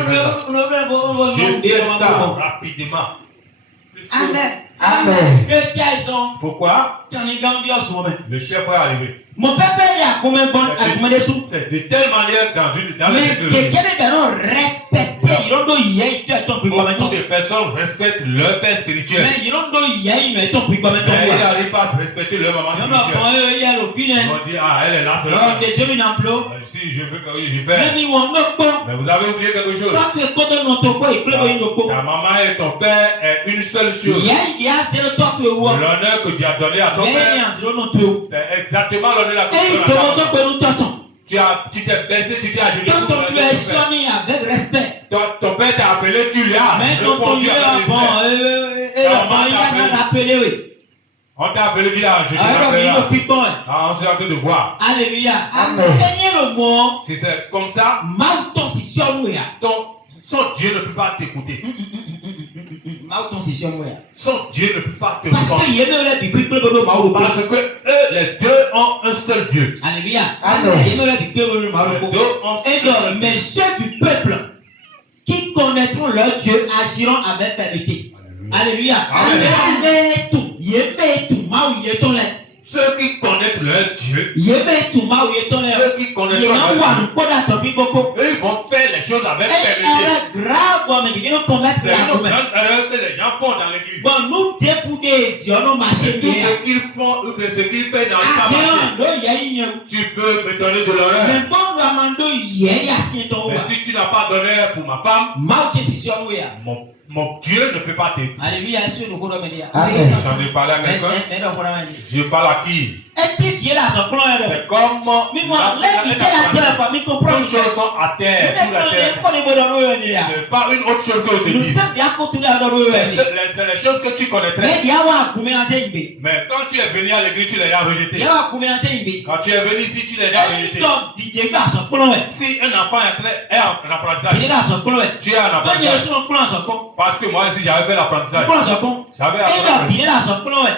fais ça rapidement. Amen. Pourquoi? Le chef va arriver. Mon père a combien de sous? C'est de telle manière dans mais quelqu'un est respecté. Beaucoup de personnes respectent leur père spirituel. Mais ils n'arrivent pas à se respecter leur maman spirituelle. Ils vont dire, ah, elle est là seulement. Si je veux que je fasse. Mais vous avez oublié quelque chose. Ta maman et ton père est une seule chose. L'honneur que tu as donné à ton père, c'est exactement l'honneur que tu as donné à ta maman. Tu t'es baissé, tu t'es agenouillé. Quand tu es sonné avec respect. Ton père t'a appelé, tu lui as répondu avec respect. On t'a appelé, tu l'as agenouillé. On s'est en train de voir. Alléluia. Si c'est comme ça, son Dieu ne peut pas t'écouter. Son Dieu ne peut pas te répondre. Parce que eux, les deux ont un seul Dieu. Alléluia. Mais ceux du peuple qui connaîtront leur Dieu agiront avec vérité. Alléluia. Ceux qui connaissent leur Dieu, ceux qui connaissent leur Dieu, ils vont faire les choses avec vérité. C'est une grande erreur que les gens font dans l'église. Tout ce qu'ils font, ce qu'ils font dans le tabac, tu peux me donner de l'honneur. Mais si tu n'as pas d'honneur pour ma femme, mon Dieu ne peut pas t'aider. Alléluia. J'en ai parlé à quelqu'un. Je parle à qui? C'est comme deux choses sont à terre, sur la terre. C'est pas une autre chose que je te dis. C'est les choses que tu connaîtrais. Mais quand tu es venu à l'église, tu les as rejetées. Quand tu es venu ici, tu les as rejetées. Si un enfant est en apprentissage, tu es en apprentissage. Parce que moi aussi j'avais fait l'apprentissage. J'avais apprentissage.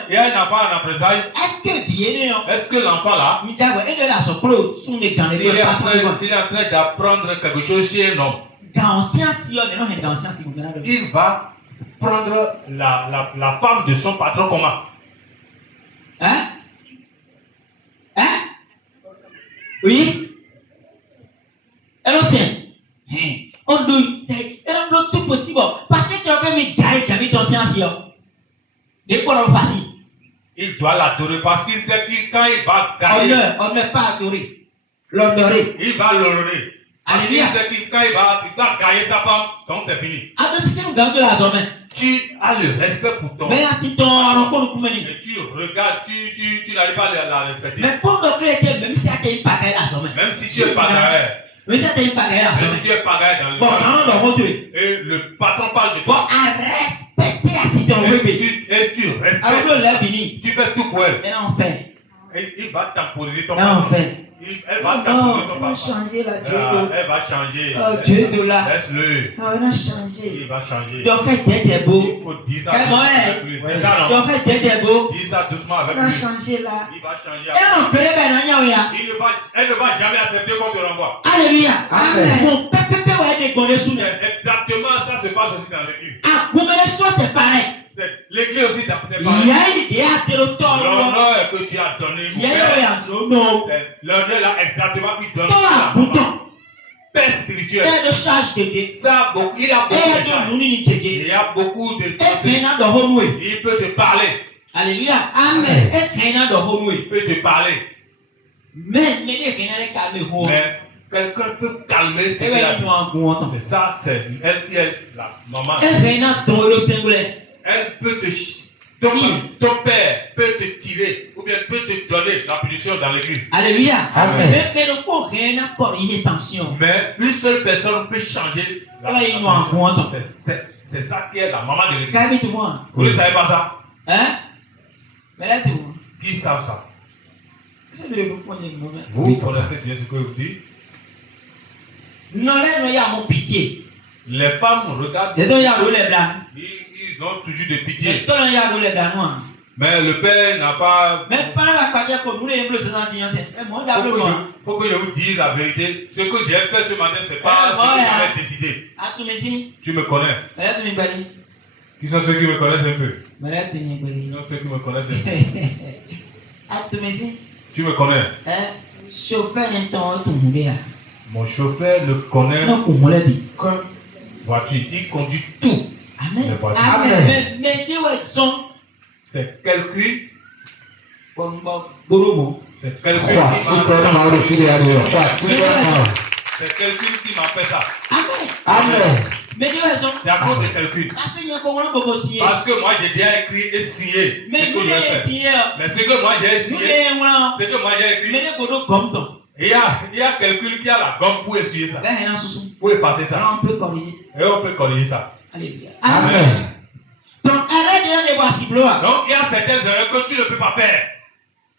Et un enfant en apprentissage. Est-ce que l'enfant là, s'il est en train d'apprendre quelque chose chez un homme, il va prendre la femme de son patron comment? Oui? On doit tout possible. Parce que tu as fait mes gars qui ton science. Des fois, facile. Il doit l'adorer parce qu'il sait que quand il va gagner. On ne pas adorer. L'honorer. Il va l'honorer. Parce qu'il sait que quand il va gagner sa femme, donc c'est fini. Tu as le respect pour ton. Et tu regardes, tu n'arrives pas à la respecter. Même si tu es pas derrière. Mais si tu es pagaille dans le et le patron parle de toi. Et tu respectes. Tu fais tout pour elle. Il va t'imposer ton papa. Elle va t'imposer ton papa. Elle va changer. Oh, Dieu de là. Laisse-le. On a changé. Il va changer. Donc, t'es beau. Il faut dire ça doucement avec lui. C'est ça, non? Donc, t'es beau. Dis ça doucement avec On a lui. changé là. Il va changer. Elle ne va jamais accepter qu'on te renvoie. Alléluia. Amen. Mon pépé va être décoré sous moi. Exactement ça se passe aussi dans l'église. Ah, comme les soins, c'est pareil. L'église aussi, c'est pareil. Il y a zéro temps. L'honneur que tu as donné. Il y a zéro temps. L'honneur là exactement qui donne. Toi, bouton. Père spirituel. Et de charge de gué. Ça, il a beaucoup de charge. Il y a beaucoup de choses. Il peut te parler. Alléluia. Amen. Il peut te parler. Mais quelqu'un peut calmer ses gars. C'est ça, c'est elle, la maman. Elle peut te... Ton père peut te tirer ou bien peut te donner la punition dans l'église. Alléluia. Amen. Mais une seule personne peut changer la punition. C'est ça qui est la maman de l'église. Vous ne savez pas ça? Hein? Mais là, Qui savent ça? vous Vous connaissez bien ce que je vous dis. non, là, il y a mon pitié. Les femmes regardent. Ils ont toujours de pitié. Mais le père n'a pas. Faut que je vous dise la vérité. Ce que j'ai fait ce matin, c'est pas ce que j'avais décidé. Tu me connais. Qui sont ceux qui me connaissent un peu? Qui sont ceux qui me connaissent un peu? Tu me connais. Mon chauffeur le connaît comme voiture. Il conduit tout. Les voitures. Amen. C'est quelqu'un. C'est quelqu'un qui m'a fait ça. Amen. C'est à cause de quelqu'un. Parce que moi j'ai déjà écrit et signé. Mais ce que j'ai fait. Mais ce que moi j'ai signé, ce que moi j'ai écrit, il y a quelqu'un qui a la gomme pour essuyer ça. Pour effacer ça. On peut corriger. Et on peut corriger ça. Alléluia. Amen. Donc, arrête de les voir si blanc. Donc il y a certaines erreurs que tu ne peux pas faire.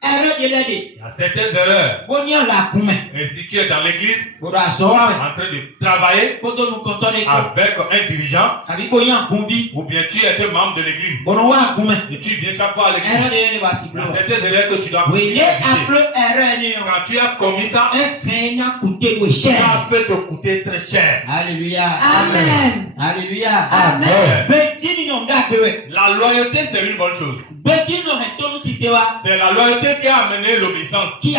Arrête de les dire. Il y a certaines erreurs. Et si tu es dans l'église, en train de travailler avec un dirigeant, ou bien tu es un membre de l'église, et tu viens chaque fois à l'église, il y a certaines erreurs que tu dois éviter. Quand tu as commis ça, ça peut te coûter très cher. Alléluia. Amen. Alléluia. Amen. La loyauté, c'est une bonne chose. C'est la loyauté qui a amené l'obéissance. Qui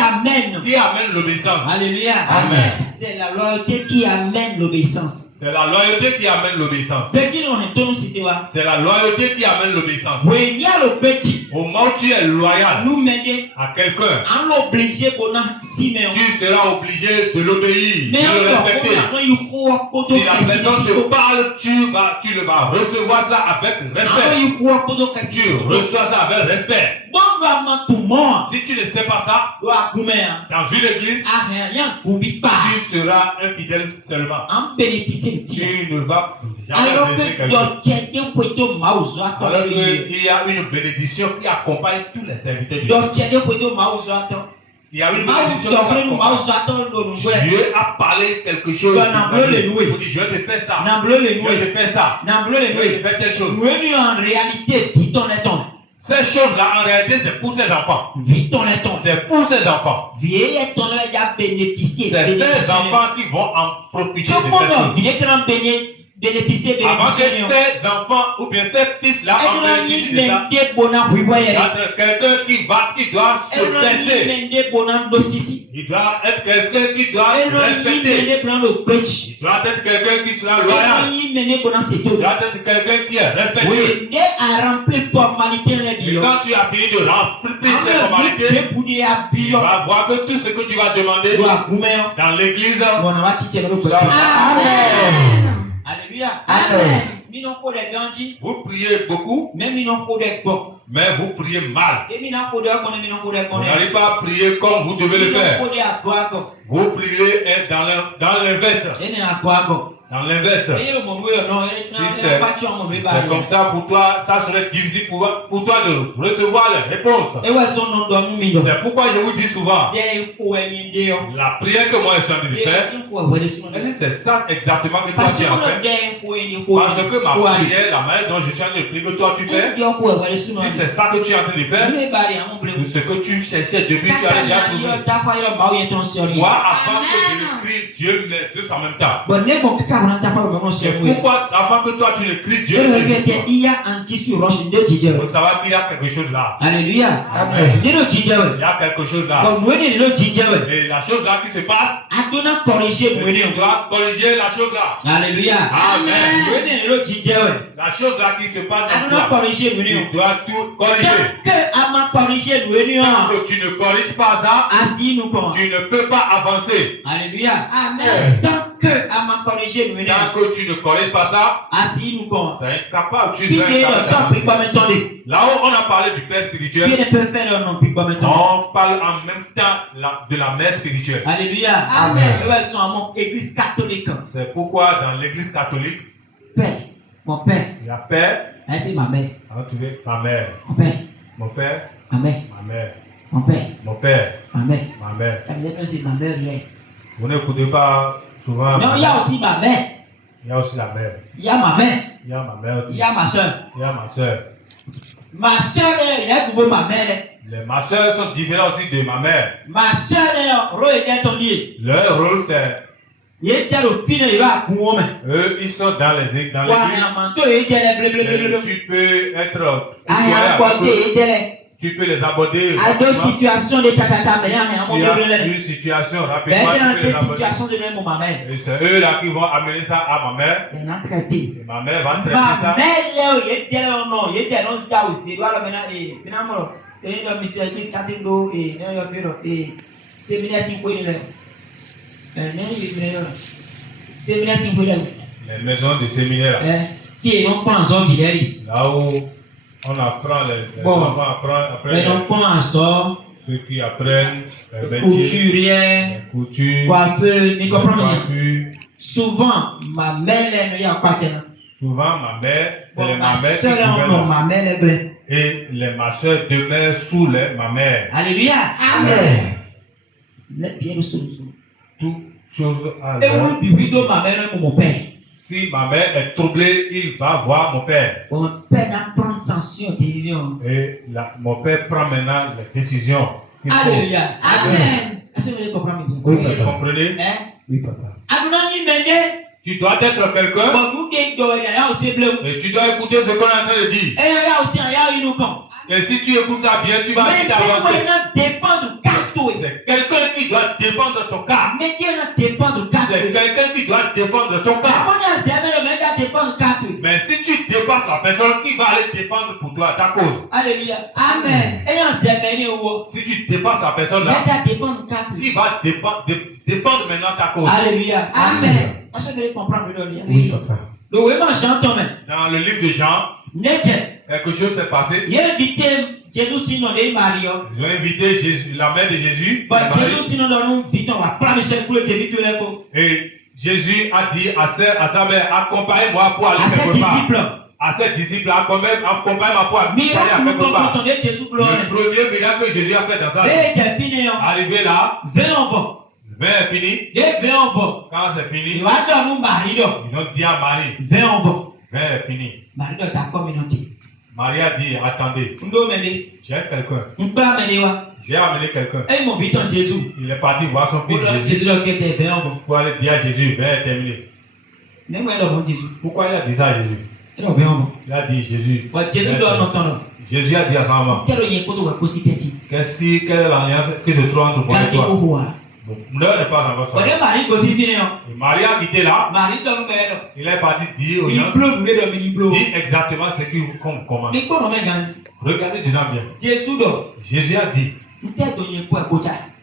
amène l'obéissance. Alléluia. Amen. C'est la loyauté qui amène l'obéissance. C'est la loyauté qui amène l'obéissance. C'est la loyauté qui amène l'obéissance. Au moment où tu es loyal à quelqu'un, tu seras obligé de l'obéir, de le respecter. Si la personne te parle, tu le vas recevoir ça avec respect. Tu reçois ça avec respect. Si tu ne sais pas ça, dans une église, tu seras infidèle seulement. Tu ne vas jamais Alors blesser que quelqu'un. Alors qu'il y a une bénédiction qui accompagne tous les serviteurs de Dieu. Il y a une bénédiction qui accompagne. Dieu a parlé quelque chose. Il dit, je vais te faire ça. Je vais te faire ça. Je vais te faire telle chose. En réalité, Ces choses-là, en réalité, c'est pour ses enfants. C'est pour ses enfants. C'est ces enfants qui vont en profiter de cette chose. Avant que ces enfants ou bien ces fils-là en bénéficient de ça, il y a quelqu'un qui doit se baisser. Il doit être quelqu'un qui doit respecter. Il doit être quelqu'un qui sera loyal. Il doit être quelqu'un qui est respectueux. Et quand tu as fini de remplir ces formalités, tu vas voir que tout ce que tu vas demander dans l'église, Amen. Alléluia. Amen. Vous priez beaucoup, mais vous priez mal. Vous n'arrivez pas à prier comme vous devez le faire. Vous priez dans l'inverse. Dans l'inverse. Si c'est comme ça pour toi, ça serait difficile pour toi de recevoir les réponses. C'est pourquoi je vous dis souvent, la prière que moi je suis en train de faire, c'est ça exactement que toi tu as fait. Parce que ma prière, la manière dont je suis en train de prier que toi tu fais, si c'est ça que tu es en train de faire, ou ce que tu cherchais depuis tu as déjà trouvé. Moi, avant que je le prie, Dieu me met tous en même temps. C'est pourquoi avant que toi tu le cries, Dieu le dit. Pour savoir qu'il y a quelque chose là. Alléluia. Amen. Il y a quelque chose là. Et la chose là qui se passe, tu dois corriger la chose là. Alléluia. Amen. La chose là qui se passe dans toi, tu dois tout corriger. Tant que tu ne corriges pas ça, tu ne peux pas avancer. Alléluia. Amen. Tant que tu ne corriges pas ça, c'est incapable. Tu es incapable. Là où on a parlé du père spirituel, on parle en même temps de la mère spirituelle. Alléluia. Amen. Église catholique. C'est pourquoi dans l'église catholique, Père, mon père, il y a père, c'est ma mère. Ma mère, Mon père, mon père, ma mère, ma mère, mon père, mon père, ma mère. ma mère. Ça veut dire que c'est ma mère hier. Vous n'écoutez pas souvent. Non, il y a aussi ma mère. Il y a aussi la mère. Il y a ma mère. Il y a ma mère aussi. Il y a ma soeur. Il y a ma soeur. Ma soeur, il y a pour ma mère. Ma soeur sont différents aussi de ma mère. Ma soeur, leur rôle c'est eux, ils sont dans l'église. Tu peux être tu peux les aborder. Situation de une situation rapidement. Et c'est eux là qui vont amener ça à ma mère. Et ma mère va traiter ça. Les maisons de séminaire. Là où on apprend les enfants apprennent ceux qui apprennent les métiers, les coutures, coiffures. Souvent, ma mère est Souvent, ma mère, c'est ma mère qui gouverne. Et ma soeur demeure sous ma mère. Alléluia. Amen. Toute chose à Et où ma mère mon père. Si ma mère est troublée, il va voir mon père. Mon père prend sanction, décision. Et mon père prend maintenant les décisions. Alléluia. Amen. Est-ce que vous comprenez? Oui, vous comprenez? Oui, papa. Tu dois être quelqu'un. Et tu dois écouter ce qu'on est en train de dire. Et si tu écoutes ça bien, tu vas vite avancer. C'est quelqu'un qui doit défendre ton cas. C'est quelqu'un qui doit défendre ton cas. Mais si tu dépasses la personne, qui va aller défendre pour toi ta cause? Alléluia. Amen. Si tu dépasses la personne là, qui va défendre maintenant ta cause? Alléluia. Amen. Est-ce que vous comprenez? Oui, papa. Dans le livre de Jean, quelque chose s'est passé. Ils ont invité Jésus, la mère de Jésus. Et Jésus a dit à sa mère, accompagne-moi pour aller quelque part. À ses disciples, accompagne-moi pour aller quelque part. Le premier miracle que Jésus a fait dans sa vie. Arrivé là, 20 est fini. Quand c'est fini, ils ont dit à Marie, 20 est fini. Marie a dit, attendez, j'ai quelqu'un. J'ai amené quelqu'un. Il est parti voir son fils Jésus pour aller dire à Jésus, 20 est terminé. Pourquoi il a dit ça à Jésus? Il a dit Jésus. Jésus a dit à sa maman, quelle est l'alliance que je trouve entre moi et toi? L'heure n'est pas encore sortie. Marie a quitté là. Il est parti dire aux gens, dis exactement ce qu'on commande. Regardez dedans bien. Jésus a dit,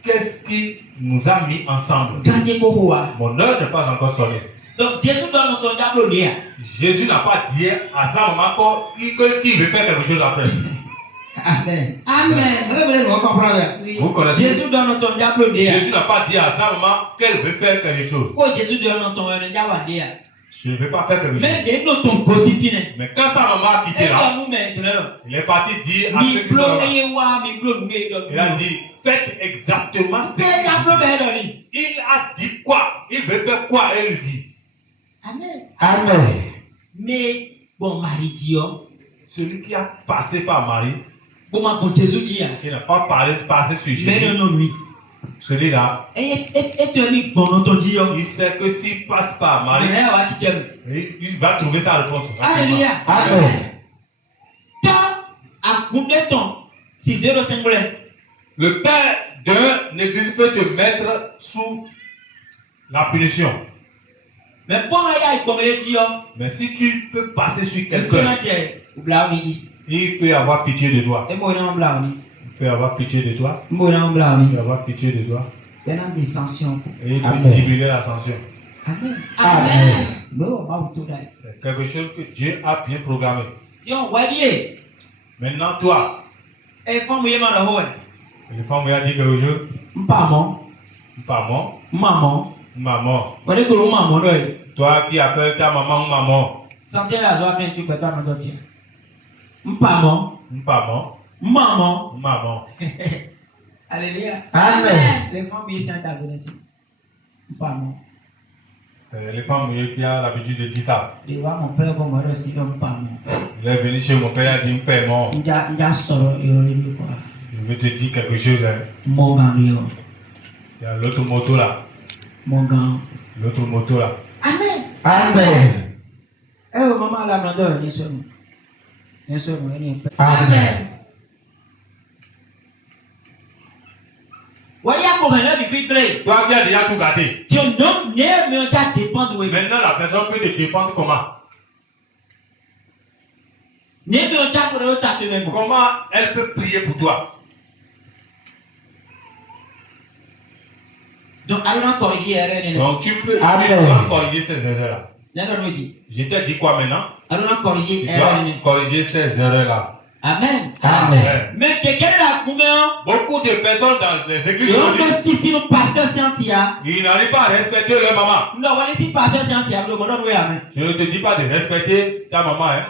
qu'est-ce qui nous a mis ensemble? Mon heure n'est pas encore sonnée. Donc Jésus donne notre diable là. Jésus n'a pas dit à sa maman qu'il veut faire quelque chose après. Amen. Amen. Vous connaissez? Jésus donne notre diable là. Jésus n'a pas dit à sa maman qu'elle veut faire quelque chose. Oh Jésus donne notre diable là. Je ne veux pas faire quelque chose. Mais quand sa maman a quitté là, il est parti dire à ceux qui sont là. Il a dit, faites exactement ce qu'il dit. Il a dit quoi? Il veut faire quoi? Et il dit. Amen. Amen. Mais bon mari dit, celui qui a passé par Marie, qui n'a pas passé sur Jésus. Mais non, lui. Celui-là, il sait que s'il passe par Marie, il va trouver sa réponse. Alléluia. Amen. Le père d'un n'existe peut te mettre sous la punition. Mais si tu peux passer sur quelqu'un, il peut avoir pitié de toi. Il peut avoir pitié de toi. Il peut avoir pitié de toi. Il y a une dissension. Et il peut diminuer la sanction. Amen. Amen. C'est quelque chose que Dieu a bien programmé. Maintenant, toi, les femmes il a dit quelque chose. Pas maman. Maman. Toi qui appelles ta maman maman. Sentez la joie bien, tu peux toi me dire. Maman. Maman. Alléluia. Amen. Les femmes bien saintes à venir ici. Maman. C'est les femmes qui ont l'habitude de dire ça. Il va mon père comme moi aussi comme maman. Il est venu chez mon père, il a dit mon père mort. Je vais te dire quelque chose. Mon gars, il y a l'autre moto là. Mon gars. L'autre moto là. Amen. Amen. Eh, maman, la blonde, il est seul. Amen. Toi qui as déjà tout gâté. Maintenant la personne peut te défendre comment? Comment elle peut prier pour toi? Donc tu peux corriger ces erreurs là. Je t'ai dit quoi maintenant? Tu dois corriger ces erreurs là. Amen. Amen. Mais quelqu'un là, beaucoup de personnes dans les églises ils n'arrivent pas à respecter leur maman. Je ne te dis pas de respecter ta maman. Hein.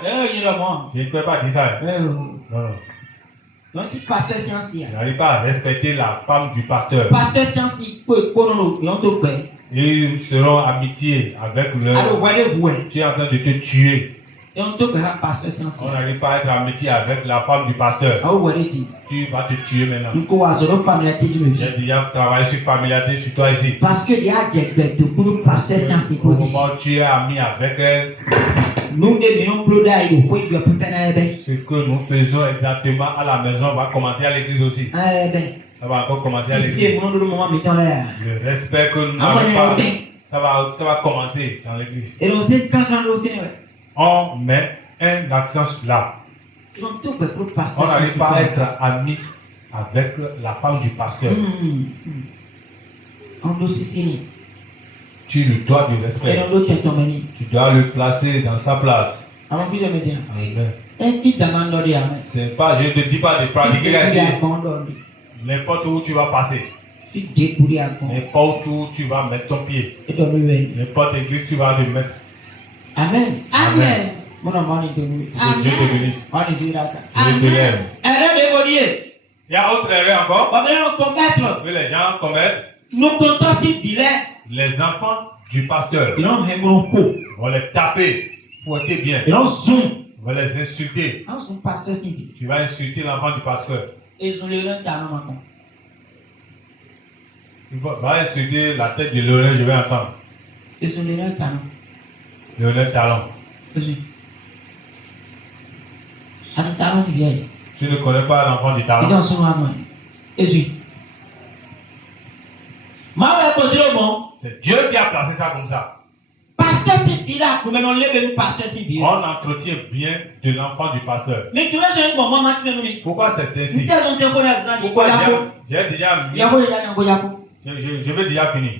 Je ne peux pas dire ça. Hein. Non. Ils n'arrivent pas à respecter la femme du pasteur. Ils seront amitiés avec leur. Tu es en train de te tuer. On n'arrive pas à être amitié avec la femme du pasteur. Tu vas te tuer maintenant. J'ai déjà travaillé sur familiarité sur toi ici. Parce que il y a des pour pasteur scientifique. Au moment où tu es ami avec elle, ce que nous faisons exactement à la maison va commencer à l'église aussi. Ça va encore commencer à l'église. Le respect que nous n'avons pas, ça va commencer dans l'église. On met un accent là. On n'arrive pas à être ami avec la femme du pasteur. Tu lui dois du respect. Tu dois le placer dans sa place. Amen. C'est pas, je ne te dis pas de pratiquer ici. N'importe où tu vas passer. N'importe où tu vas mettre ton pied. N'importe église tu vas le mettre. Amen. Amen. Que Dieu te bénisse. Je te l'aime. Il y a autre erreur encore que les gens commettent. Les enfants du pasteur vont les taper, fouetter bien. Vont les insulter. Tu vas insulter l'enfant du pasteur. Il va insulter la tête de Lionel, je vais entendre. Lionel Talon. Tu ne connais pas l'enfant du Talon. C'est Dieu qui a placé ça comme ça. On entretient bien de l'enfant du pasteur. Pourquoi c'est ainsi? Pourquoi j'ai déjà mis. Je vais déjà finir.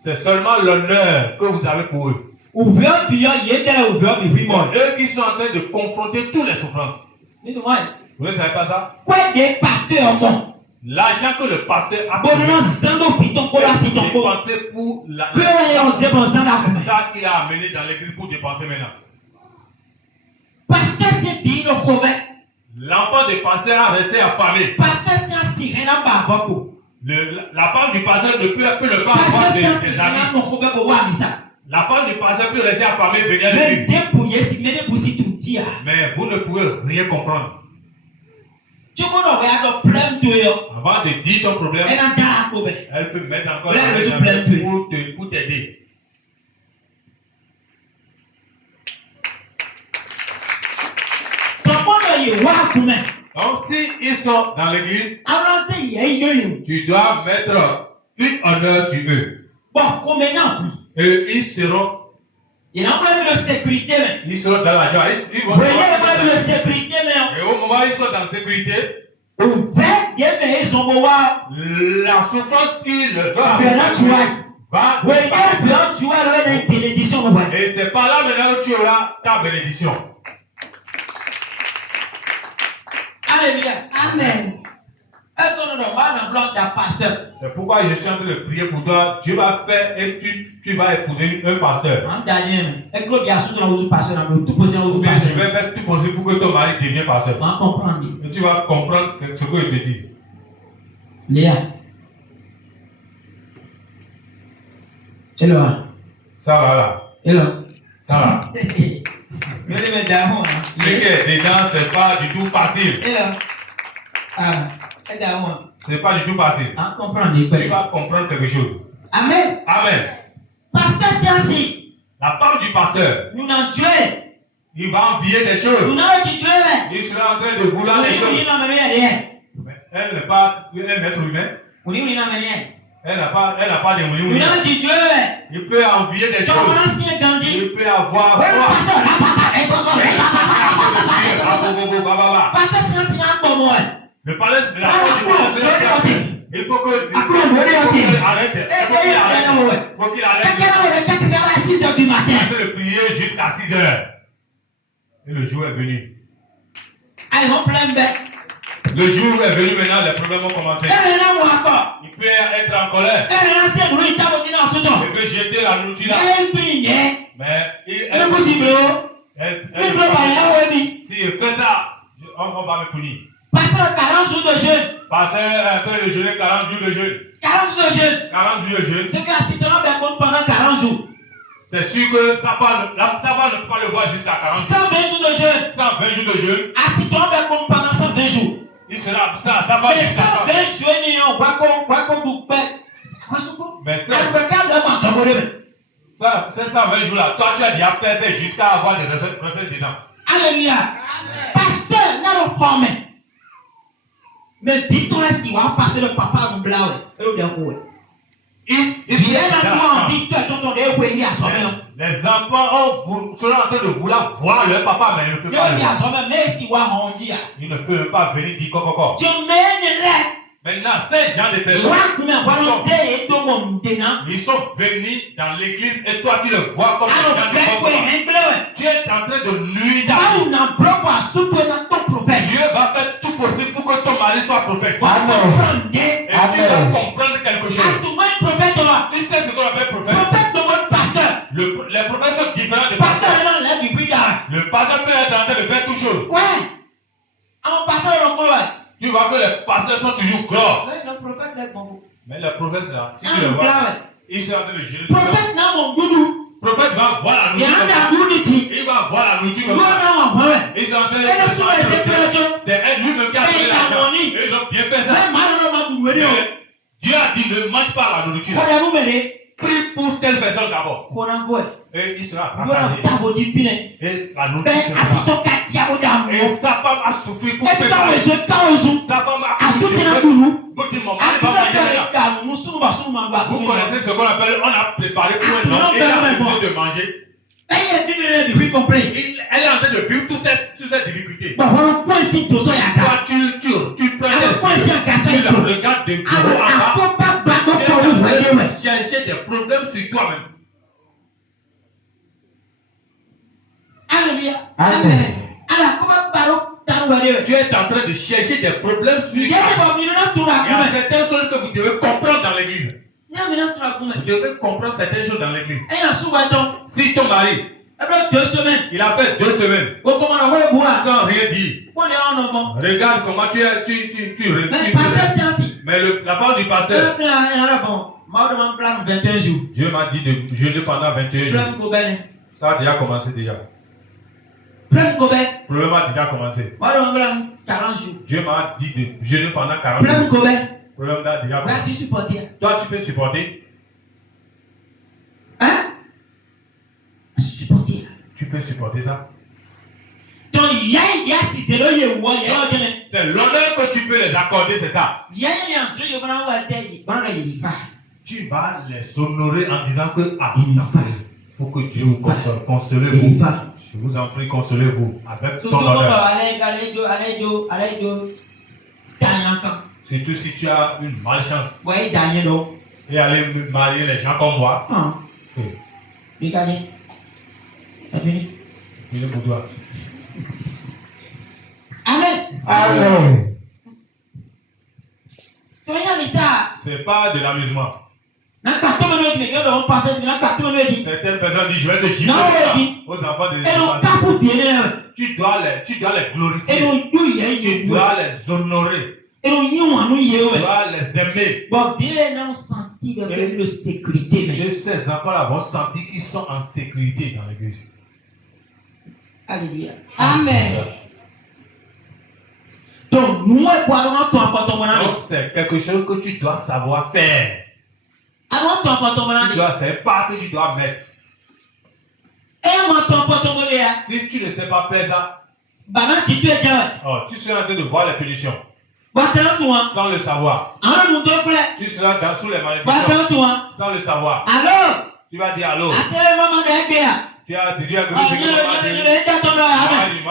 C'est seulement l'honneur que vous avez pour eux. Eux qui sont en train de confronter toutes les souffrances. Vous ne savez pas ça? L'argent que le pasteur a dépensé pour la c'est ça qu'il a amené dans l'église pour dépenser maintenant. L'enfant du pasteur a resté affamé. La femme du pasteur ne peut le pas avoir ses amis. La femme du pasteur peut rester affamée et venir le dire. Mais vous ne pouvez rien comprendre. Avant de dire ton problème, elle peut mettre encore pour t'aider. Donc si ils sont dans l'église, tu dois mettre une honneur sur eux. Et ils seront dans la joie. Ils vont et au moment où ils sont dans la sécurité, la souffrance qu'ils doivent va disparaître. Et c'est par là maintenant que tu auras ta bénédiction. Alléluia. Amen. C'est pourquoi je suis en train de prier pour toi. Dieu va faire et tu vas épouser un pasteur. Mais je vais faire tout possible pour que ton mari devienne pasteur. Et tu vas comprendre ce que je te dis. Léa. Hello. Ça va là. Hello. Ça va. Ce qui est dedans, c'est pas du tout facile. C'est pas du tout facile. Tu vas comprendre quelque chose. Amen. Amen. Pasteur, c'est ainsi. La femme du pasteur, il va envier des choses. Il sera en train de vouloir des choses. Mais elle n'est pas un être humain. Elle n'a pas de moulin. Il peut envier des choses. Il peut avoir foi. Le palais de la il faut que arrête. Il faut qu'il arrête. À 6 heures du matin. Il peut le prier jusqu'à 6 heures. Et le jour est venu. Le jour est venu maintenant, les problèmes ont commencé. Il peut être en colère. Il peut jeter la nourriture là. Mais s'il fait ça, on va me punir. Pasteur, 40 jours de jeûne. Pasteur est en train de jeûner 40 jours de jeûne. 40 jours de jeûne. 40 jours de jeûne. C'est qu'assistera pendant 40 jours. C'est sûr que ça va ne peut pas le voir jusqu'à 40 jours. 120 jours de jeûne. 120 jours de jeûne. Assistera pendant 120 jours. Il sera ça va. Mais 120 jours, mais ça, c'est 120 jours là. Toi, tu as déjà fait jusqu'à avoir des recettes dedans. Alléluia. Pasteur, n'a pas formé. Mais dis-toi si on va passer le papa en blanc. Les enfants seront en train de vouloir voir leur papa, mais ils ne peuvent pas. Ils ne peuvent pas venir dire coco. Maintenant, ces gens de personnes, ils sont venus dans l'église et toi tu le vois comme des gens de personnes. Tu es en train de nuire ta vie. Dieu va faire tout possible pour que ton mari soit prophète. Et tu vas comprendre quelque chose. Tu sais ce qu'on appelle prophète? Les prophètes sont différents de pasteurs. Le pasteur peut être en train de faire toutes choses. Tu vois que les pasteurs sont toujours grosses. Mais le prophète là, si tu le vois, il sera en train de gérer tout ça. Le prophète va voir la nourriture. Il va voir la nourriture. Ils sont en train de c'est lui-même qui a fait l'argent. Ils ont bien fait ça. Dieu a dit ne mange pas la nourriture. Prie pour telle personne d'abord. Et il sera rassasié. Et la nourriture sera. Et sa femme a souffert pour faire ça. Sa femme a souffert. Vous connaissez ce qu'on appelle, on a préparé pour un homme et il a besoin de manger. Elle est en train de vivre toutes ces difficultés. Toi, tu prends le regard de bureau en bas. chercher des problèmes sur toi-même. Alléluia. Amen. Alors, comment parler? Tu es en train de chercher des problèmes sur toi. Il y a certaines choses que vous devez comprendre dans l'église. Vous devez comprendre certaines choses dans l'église. Si ton mari, il a fait 2 semaines sans rien dire. Regarde comment tu mais la parole du pasteur. Dieu m'a dit de jeûner pendant 21 jours. Ça a déjà commencé déjà. Le problème a déjà commencé. Dieu m'a dit de jeûner pendant 40 jours. Le problème a déjà commencé. Toi, tu peux supporter. Hein? Supporter. Tu peux supporter ça. C'est l'honneur que tu peux les accorder, c'est ça. Tu vas les honorer en disant que il faut que Dieu vous console. Consolez-vous. Je vous en prie, consolez-vous avec ton honneur. Surtout si tu as une malchance. Et aller marier les gens comme moi. Amen. C'est pas de l'amusement. Certaines personnes disent je vais te gifler aux enfants de tu dois les glorifier. Tu dois les honorer. Tu dois les aimer. Et ces enfants-là vont sentir qu'ils sont en sécurité dans l'église. Alléluia. Amen. Donc c'est quelque chose que tu dois savoir faire. C'est un pas que tu dois mettre. Si tu ne sais pas faire ça, tu seras en train de voir les punitions. Sans le savoir. Tu seras sous les malédictions. Sans le savoir. Tu vas dire allô. Tu as dit à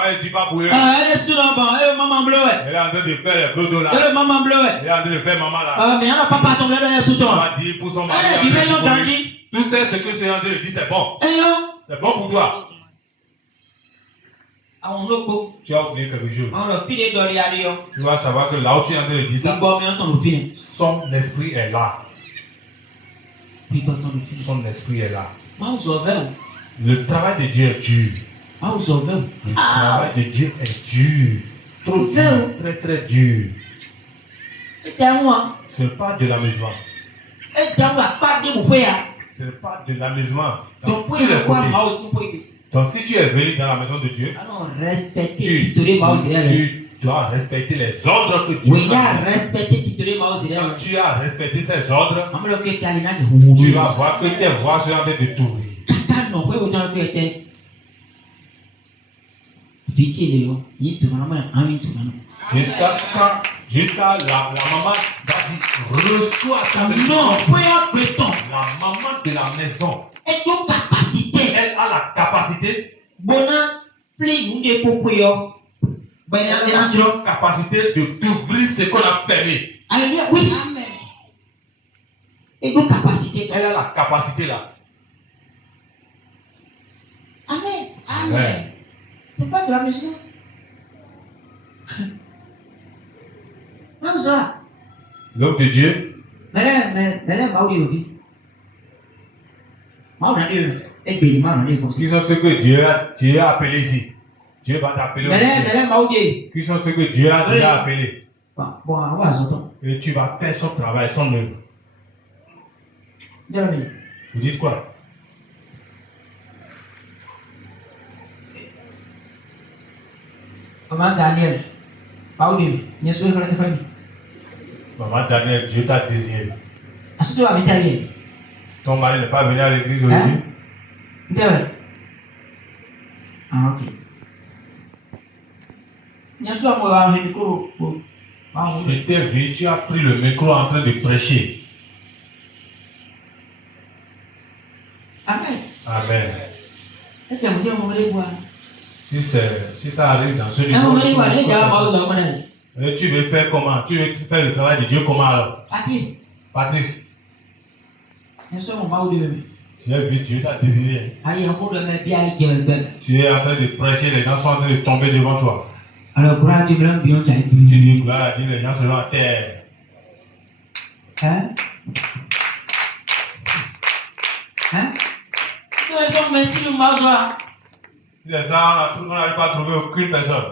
il dit pas pour eux. Elle est en train de faire les gros dos là. Elle est en train de faire maman là. Elle va dire pour son mari. Tout ça, ce que c'est en train de dire, c'est bon. C'est bon pour toi. Tu as oublié quelque chose. Tu vas savoir que là où tu es en train de dire ça, son esprit est là. Son esprit est là. Le travail de Dieu est dur. Le travail de Dieu est dur. Trop dur. Très très dur. Ce n'est pas de l'amusement. Ce n'est pas de l'amusement. Donc si tu es venu dans la maison de Dieu, tu dois respecter les ordres que Dieu t'a donné. Tu as respecté ces ordres. Tu vas voir que tes voix seront en train de t'ouvrir. Jusqu'à la maman reçoit ta maison. La maman de la maison. Elle a la capacité. Capacité d'ouvrir ce qu'on a fermé. Alléluia, oui. Amen. Elle a la capacité là. Amen. Amen. C'est pas de la maison. L'homme de Dieu. Qui sont ceux que Dieu a appelés ici? Dieu va t'appeler aussi. Qui sont ceux que Dieu a déjà appelés? Et tu vas faire son travail, son œuvre. Vous dites quoi? Maman Daniel, Maman Daniel, Dieu t'a désiré. Ton mari n'est pas venu à l'église aujourd'hui? Ah, ok. J'étais venu, tu as pris le micro en train de prêcher. Amen. Amen. Si ça arrive dans ce niveau, tu veux faire comment? Tu veux faire le travail de Dieu comment alors? Patrice. Patrice. Tu as vu, Dieu t'a désiré. Tu es en train de prêcher, les gens sont en train de tomber devant toi. Alors, gloire à Dieu, Tu dis gloire à Dieu, les gens seront à terre. Hein? Hein? Si les gens, on n'arrive pas à trouver aucune personne.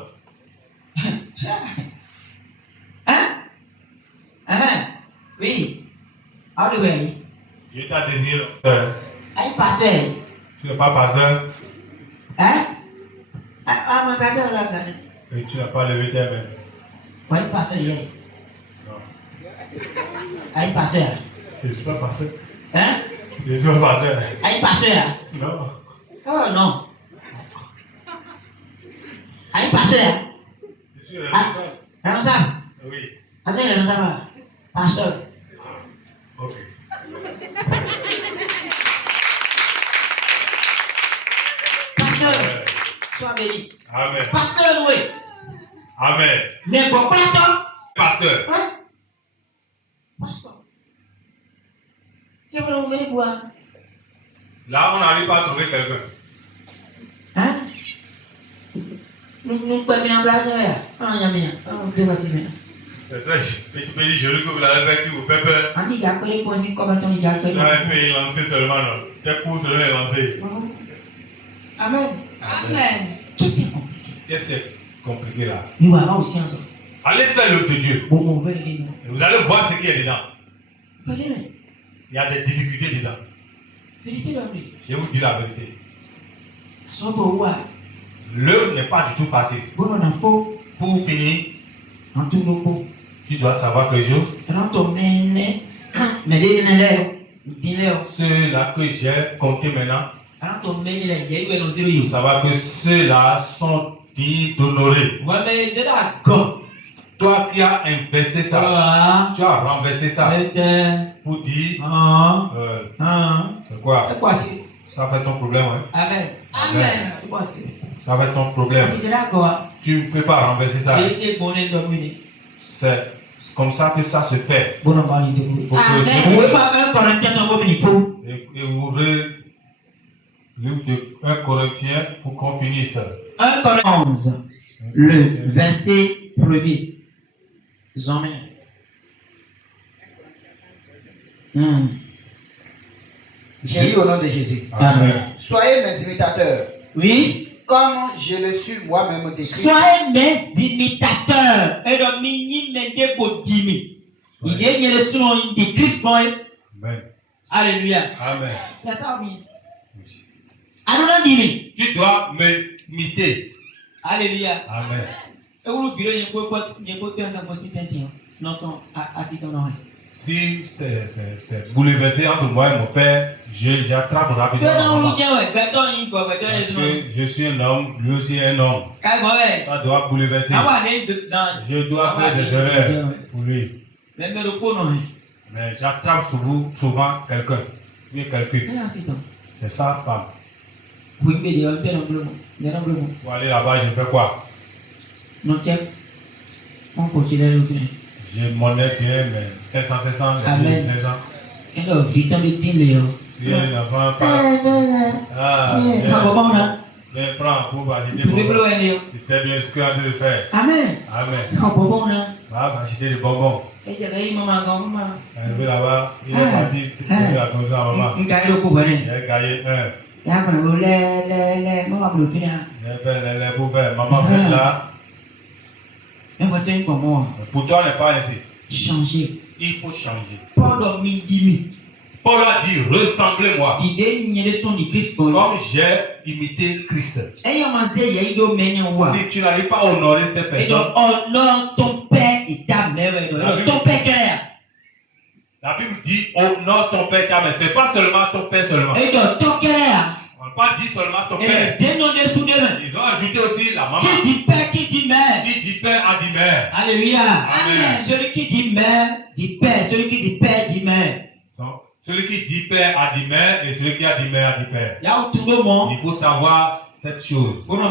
Hein? Hein? Oui. Dieu t'a désiré. Aïe, pasteur. Tu n'es pas pasteur. Hein? Ah, ma caserne là, Et tu n'as pas levé tes mains. oui, pasteur, hier. Non. Aïe, pasteur. Je ne suis pas pasteur. Hein? Je ne suis pas pasteur. Aïe, pasteur. Non. Oh, non. Aïe, pasteur. Je suis responsable. Responsable. Oui. Attends, responsable. Pasteur. Ok. Pasteur. Sois béni. Amen. Pasteur, oui. Amen. N'importe quoi, toi. Pasteur. Hein? Pasteur. Tu veux venir boire? Là, on n'arrive pas à trouver quelqu'un. Hein? Nous pouvons bien embrasser. Ah, il y a bien. Ah, on peut passer bien. C'est ça, petit joli que vous l'avez fait qui vous fait peur. On dit qu'il y a que des points comme on dit qu'il y a que des Tu as un peu lancé seulement, non? Tes coups seulement lancés. Amen. Amen. Qu'est-ce que c'est compliqué? Qu'est-ce qui est compliqué là? Nous allons aussi ensemble. Allez faire l'œuvre de Dieu. Bon, on va aller. Et vous allez voir ce qu'il y a dedans. Allez, Il y a des difficultés dedans. vérité d'homme. Je vous dis la vérité. Son beau roi. L'œuvre n'est pas du tout facile. Bon, on a faux. Pour finir, En tout le tu dois savoir quelque chose. Ceux-là que j'ai compté maintenant, il faut savoir que ceux-là sont dignes d'honorer. Toi qui as inversé ça, tu as renversé ça pour dire, c'est quoi? Ça fait ton problème, hein? Amen. Amen. Ça fait ton problème. Tu ne peux pas renverser ça. C'est comme ça que ça se fait. Faut que Amen. et ouvrez le livre de 1 Corinthiens pour qu'on finisse. 1 Corinthiens 11, le verset 1er. Amen. J'ai lu au nom de Jésus. Amen. Soyez mes imitateurs, Oui. comme je le suis moi-même décrit. Soyez mes imitateurs. Et le mini mende bodimi. Il est le son de Christ. Amen. Alléluia. Amen. C'est ça, oui. Anona dimi. Tu dois m'imiter. Alléluia. Amen. Et vous le bureau, il faut que tu aies un consistention. Non, assis ton nom. Si c'est bouleversé entre moi et mon père, j'attrape rapidement. Parce que je suis un homme, lui aussi un homme. Ça doit bouleverser. Je dois faire des erreurs pour lui. Mais j'attrape souvent quelqu'un. C'est sa femme. Pour aller là-bas, je fais quoi? J'ai mon aide bien, mais 500, 500, 500. Si un enfant passe, viens prends pour acheter des bonbons. Tu sais bien ce qu'il est en train de faire. Amen. Amen. Va acheter des bonbons. Arrivé là-bas, il est parti donner la dose à maman. Il a gagné un. Il a fait les bouffées. Maman fait là. Pour toi, n'est pas ainsi. Changer. Il faut changer. Paul a dit, ressemblez-moi. Comme j'ai imité Christ. Si tu n'arrives pas à honorer ces personnes, honore ton père et ta mère. Ton père clair. La Bible dit, honore ton père et ta mère. Ce n'est pas seulement ton père seulement. Et donc, ton cœur. On n'a pas dit seulement ton père. Ils ont ajouté aussi la maman. Qui dit père, qui dit mère. Qui dit père a dit mère. Alléluia. Amen. Celui qui dit mère dit père. Celui qui dit père dit mère. Donc, celui qui dit père a dit mère et celui qui a dit mère a dit père. Il y a tout le monde. Il faut savoir cette chose. Pour que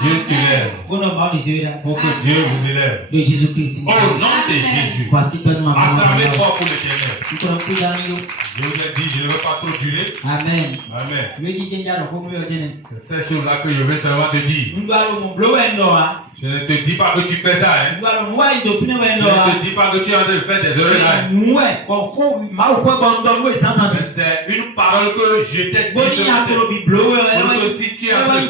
Dieu te lève. Pour que Dieu vous élève. De Jésus-Christ. Au nom de Jésus. Voici que nous acclamez-toi pour l'Éternel. Je vous ai dit, je ne veux pas trop durer. Amen. Amen. C'est cette chose-là que je veux seulement te dire. Je ne te dis pas que tu fais ça. Hein. Je ne te dis pas que tu es en train de faire des erreurs. C'est une parole que je t'ai dit. Pour que si tu es en train de...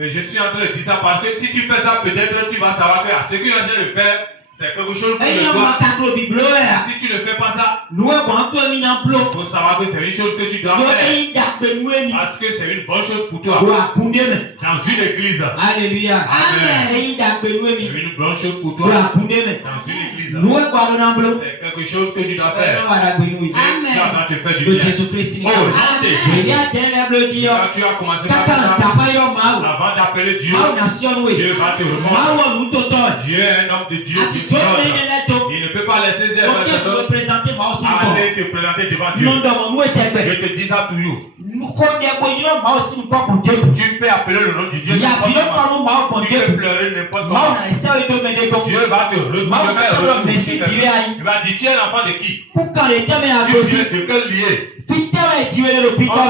Je suis en train de dire ça parce que si tu fais ça, peut-être tu vas savoir que ce que tu es en train de faire, c'est quelque chose que je dois. Si tu ne fais pas ça, il faut savoir que c'est une chose que tu dois faire. Parce que c'est une bonne chose pour toi. Dans une église. Alléluia. Amen. C'est une bonne chose pour toi. Dans une église. C'est quelque chose que tu dois faire. Amen. Tu dois te faire du bien. Quand tu as commencé par ça, avant d'appeler Dieu, Dieu va te répondre. Dieu est un homme de Dieu. Il ne peut pas laisser ces personnes aller te présenter devant Dieu. Je te dis ça toujours. Tu peux appeler le nom de Dieu. Tu peux pleurer n'importe comment. Dieu va te répondre. Il va dire, tu es l'enfant de qui? Tu es de quel lieu? On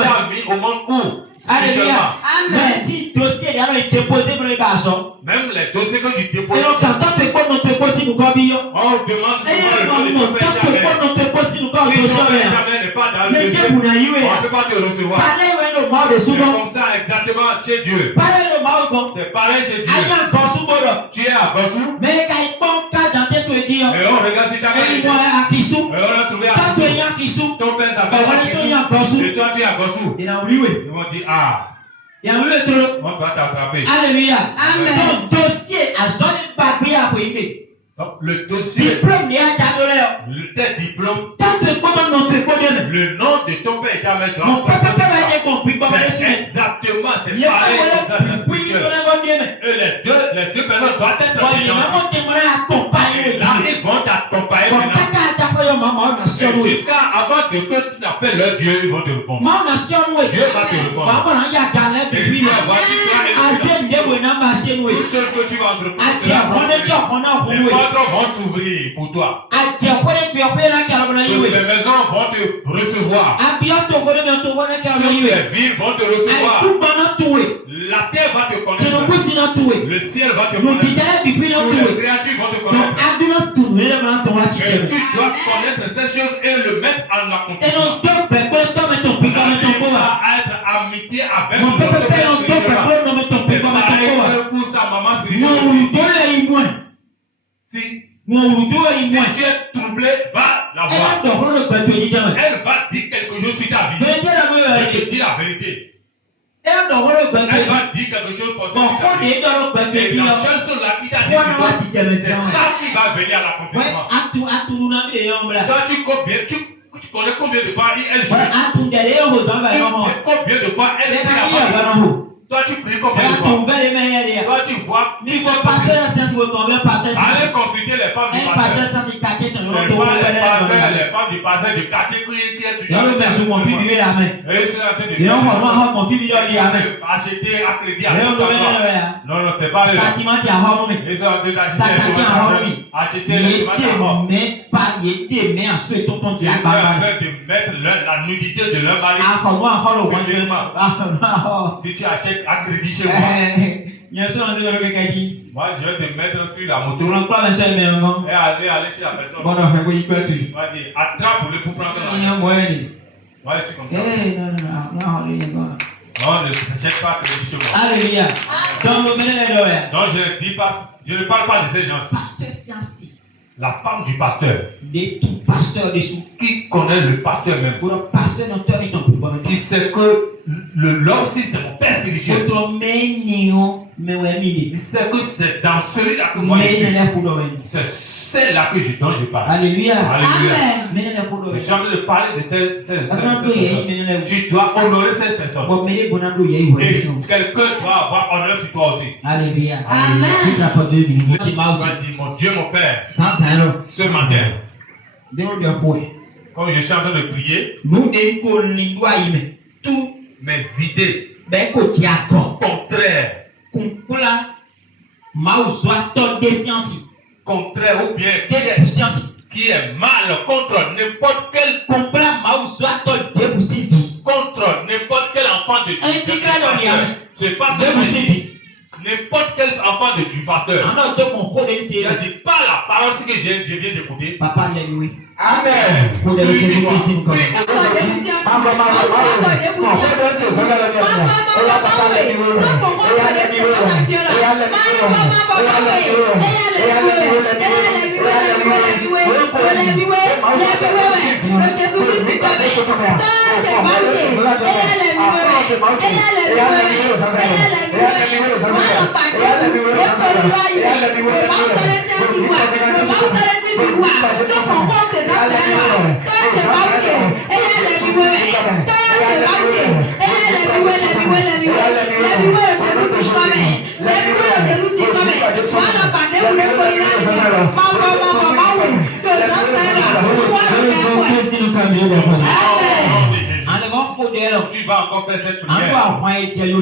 t'a mis au monde où? Alléluia. Mais si le dossier est déposé pour les garçons, même les dossiers que tu déposes, on demande souvent le nom de ton père. Si ton père n'est pas dans le dossier, on ne peut pas te recevoir. C'est comme ça exactement chez Dieu. C'est pareil chez Dieu. Tu es à Gossou. Et on regarde si ta mère est. Et on a trouvé à Gossou. Ton père s'appelle Gossou. Et toi tu es à Gossou. Ils vont dire ah. On va t'attraper. Alléluia. Amen. Ton dossier a sonné papier à priver. Donc le dossier, diplôme, tes diplômes, le nom de ton père est à mettre. Mon papa c'est exactement, c'est pareil. Et les deux personnes doivent être là, ils vont t'accompagner jusqu'à avant que tu n'appelles leur Dieu, ils vont te répondre. Dieu va te répondre. Et tu vas voir, tout ce que tu vas entreprendre, vont s'ouvrir pour toi. Toutes les maisons vont te recevoir. Toutes les villes vont te recevoir. La terre va te connaître. Le ciel va te connaître. Toutes les créatures vont te connaître. Et tu dois connaître ces choses et le mettre en accomplissement. Tu vas être amitié avec ton père. C'est pareil pour sa maman spirituelle. Si tu es troublé, va la voir. Elle va dire quelque chose sur ta vie. Je te dis la vérité. Elle va dire quelque chose pour ça. Et la chanson là qui t'a dit c'est ça qui va venir à l'accomplissement. Toi tu connais combien de fois elle joue. Combien de fois elle dit la parole. Toi tu pries combien de fois. Toi tu vois. Allez consulter les femmes du pasteur. Les femmes du pasteur de quartier qui est toujours. Et c'est la tête de acheter à crédit à non, non, c'est pas les femmes. Ils sont en train d'acheter les tomates. Ils sont en train de mettre la nudité de leur mari. Si tu achètes à crédit chez moi, moi je vais te mettre sur la moto et aller chez la personne. Tu vas dire attrape-le pour prendre l'argent. Moi je suis comme ça. Non, ne t'achète pas à crédit chez moi. Alléluia. Donc je ne parle pas de ces gens. La femme du pasteur. Qui connaît le pasteur même. Qui sait que l'homme, si c'est mon père spirituel. Il sait que c'est dans celui-là que moi je suis. C'est celle-là dont je parle. Alléluia. Alléluia. Je suis en train de parler de ces personnes. Tu dois honorer ces personnes. Et quelqu'un doit avoir honneur sur toi aussi. Alléluia. Amen. Tu vas dire, mon Dieu, mon Père, ce matin, comme je suis en train de prier, mes idées contraires. Contraire ou bien qui est mal contre n'importe quel contre n'importe quel enfant de Dieu. C'est pas ça. N'importe quel enfant de Dieu, pasteur. Il a dit pas la parole que je viens d'écouter. Papa, Amen. Tu vas encore faire cette prière.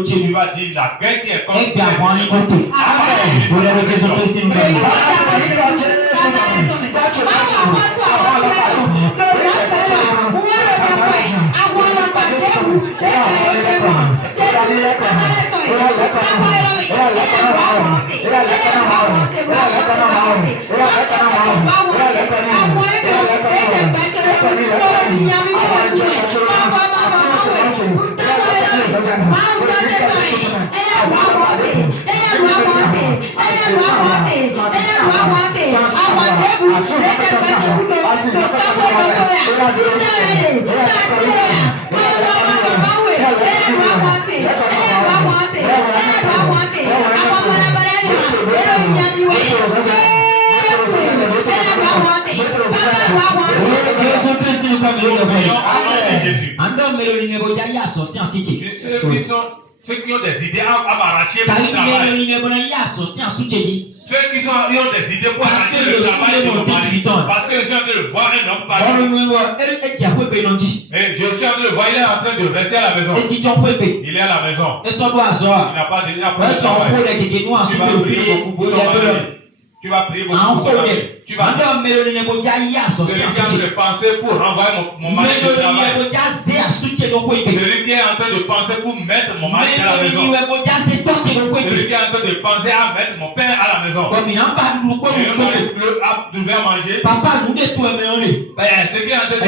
Tu vas dire la guerre qui est contre ceux qui ont des idées à m'arracher pour le travail. Ceux qui ont des idées pour arracher le travail de mon mari. Parce que je suis en train de voir un homme parler. Et je suis en train de voir, il est en train de rester à la maison. Il est à la maison. Il n'a pas de travail. Tu vas prier beaucoup pour ton mari. Tu vas prier penser pour renvoyer mon mari de travail. Celui qui est en train de penser pour mettre mon mari à la maison. Celui qui est en train de penser à mettre mon père à la maison. Et on devait manger. Papa, nous ne pouvons pas. Ce qui est en train de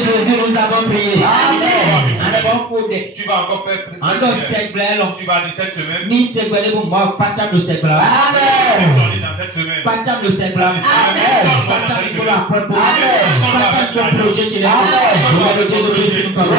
Jésus, nous avons prié. Amen. Tu vas encore faire tu vas dire cette semaine. Ni segbele bu mo pacham lo segla. Amen. Dans cette semaine. Pacham lo segla. Amen. Pacham ko la propo. Amen. Pacham ko projet chile. Amen. Nous Jésus Christ nous parle.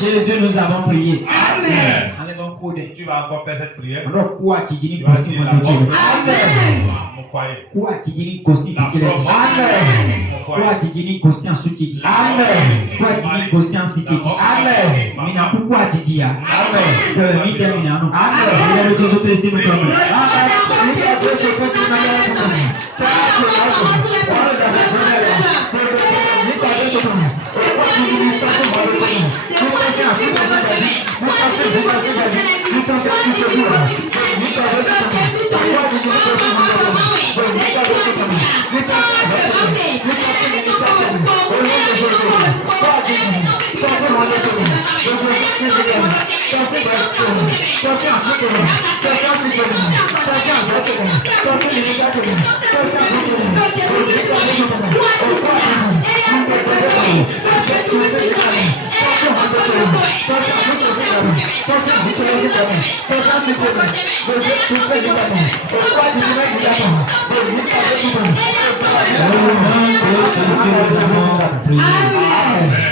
Jésus, nous avons prié. Amen. Tu vas encore faire cette prière. Amen.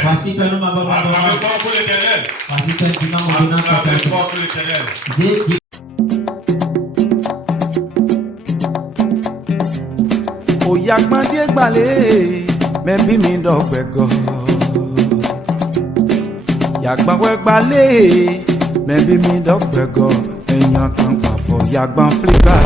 Voici que nous m'avons voici que nous m'avons Oyagbande gbale mebi mi dọgbẹgọ. Yagbanwe gbale mebi mi dọgbẹgọ. Èèyàn kan pàfọ̀ yagban flipa.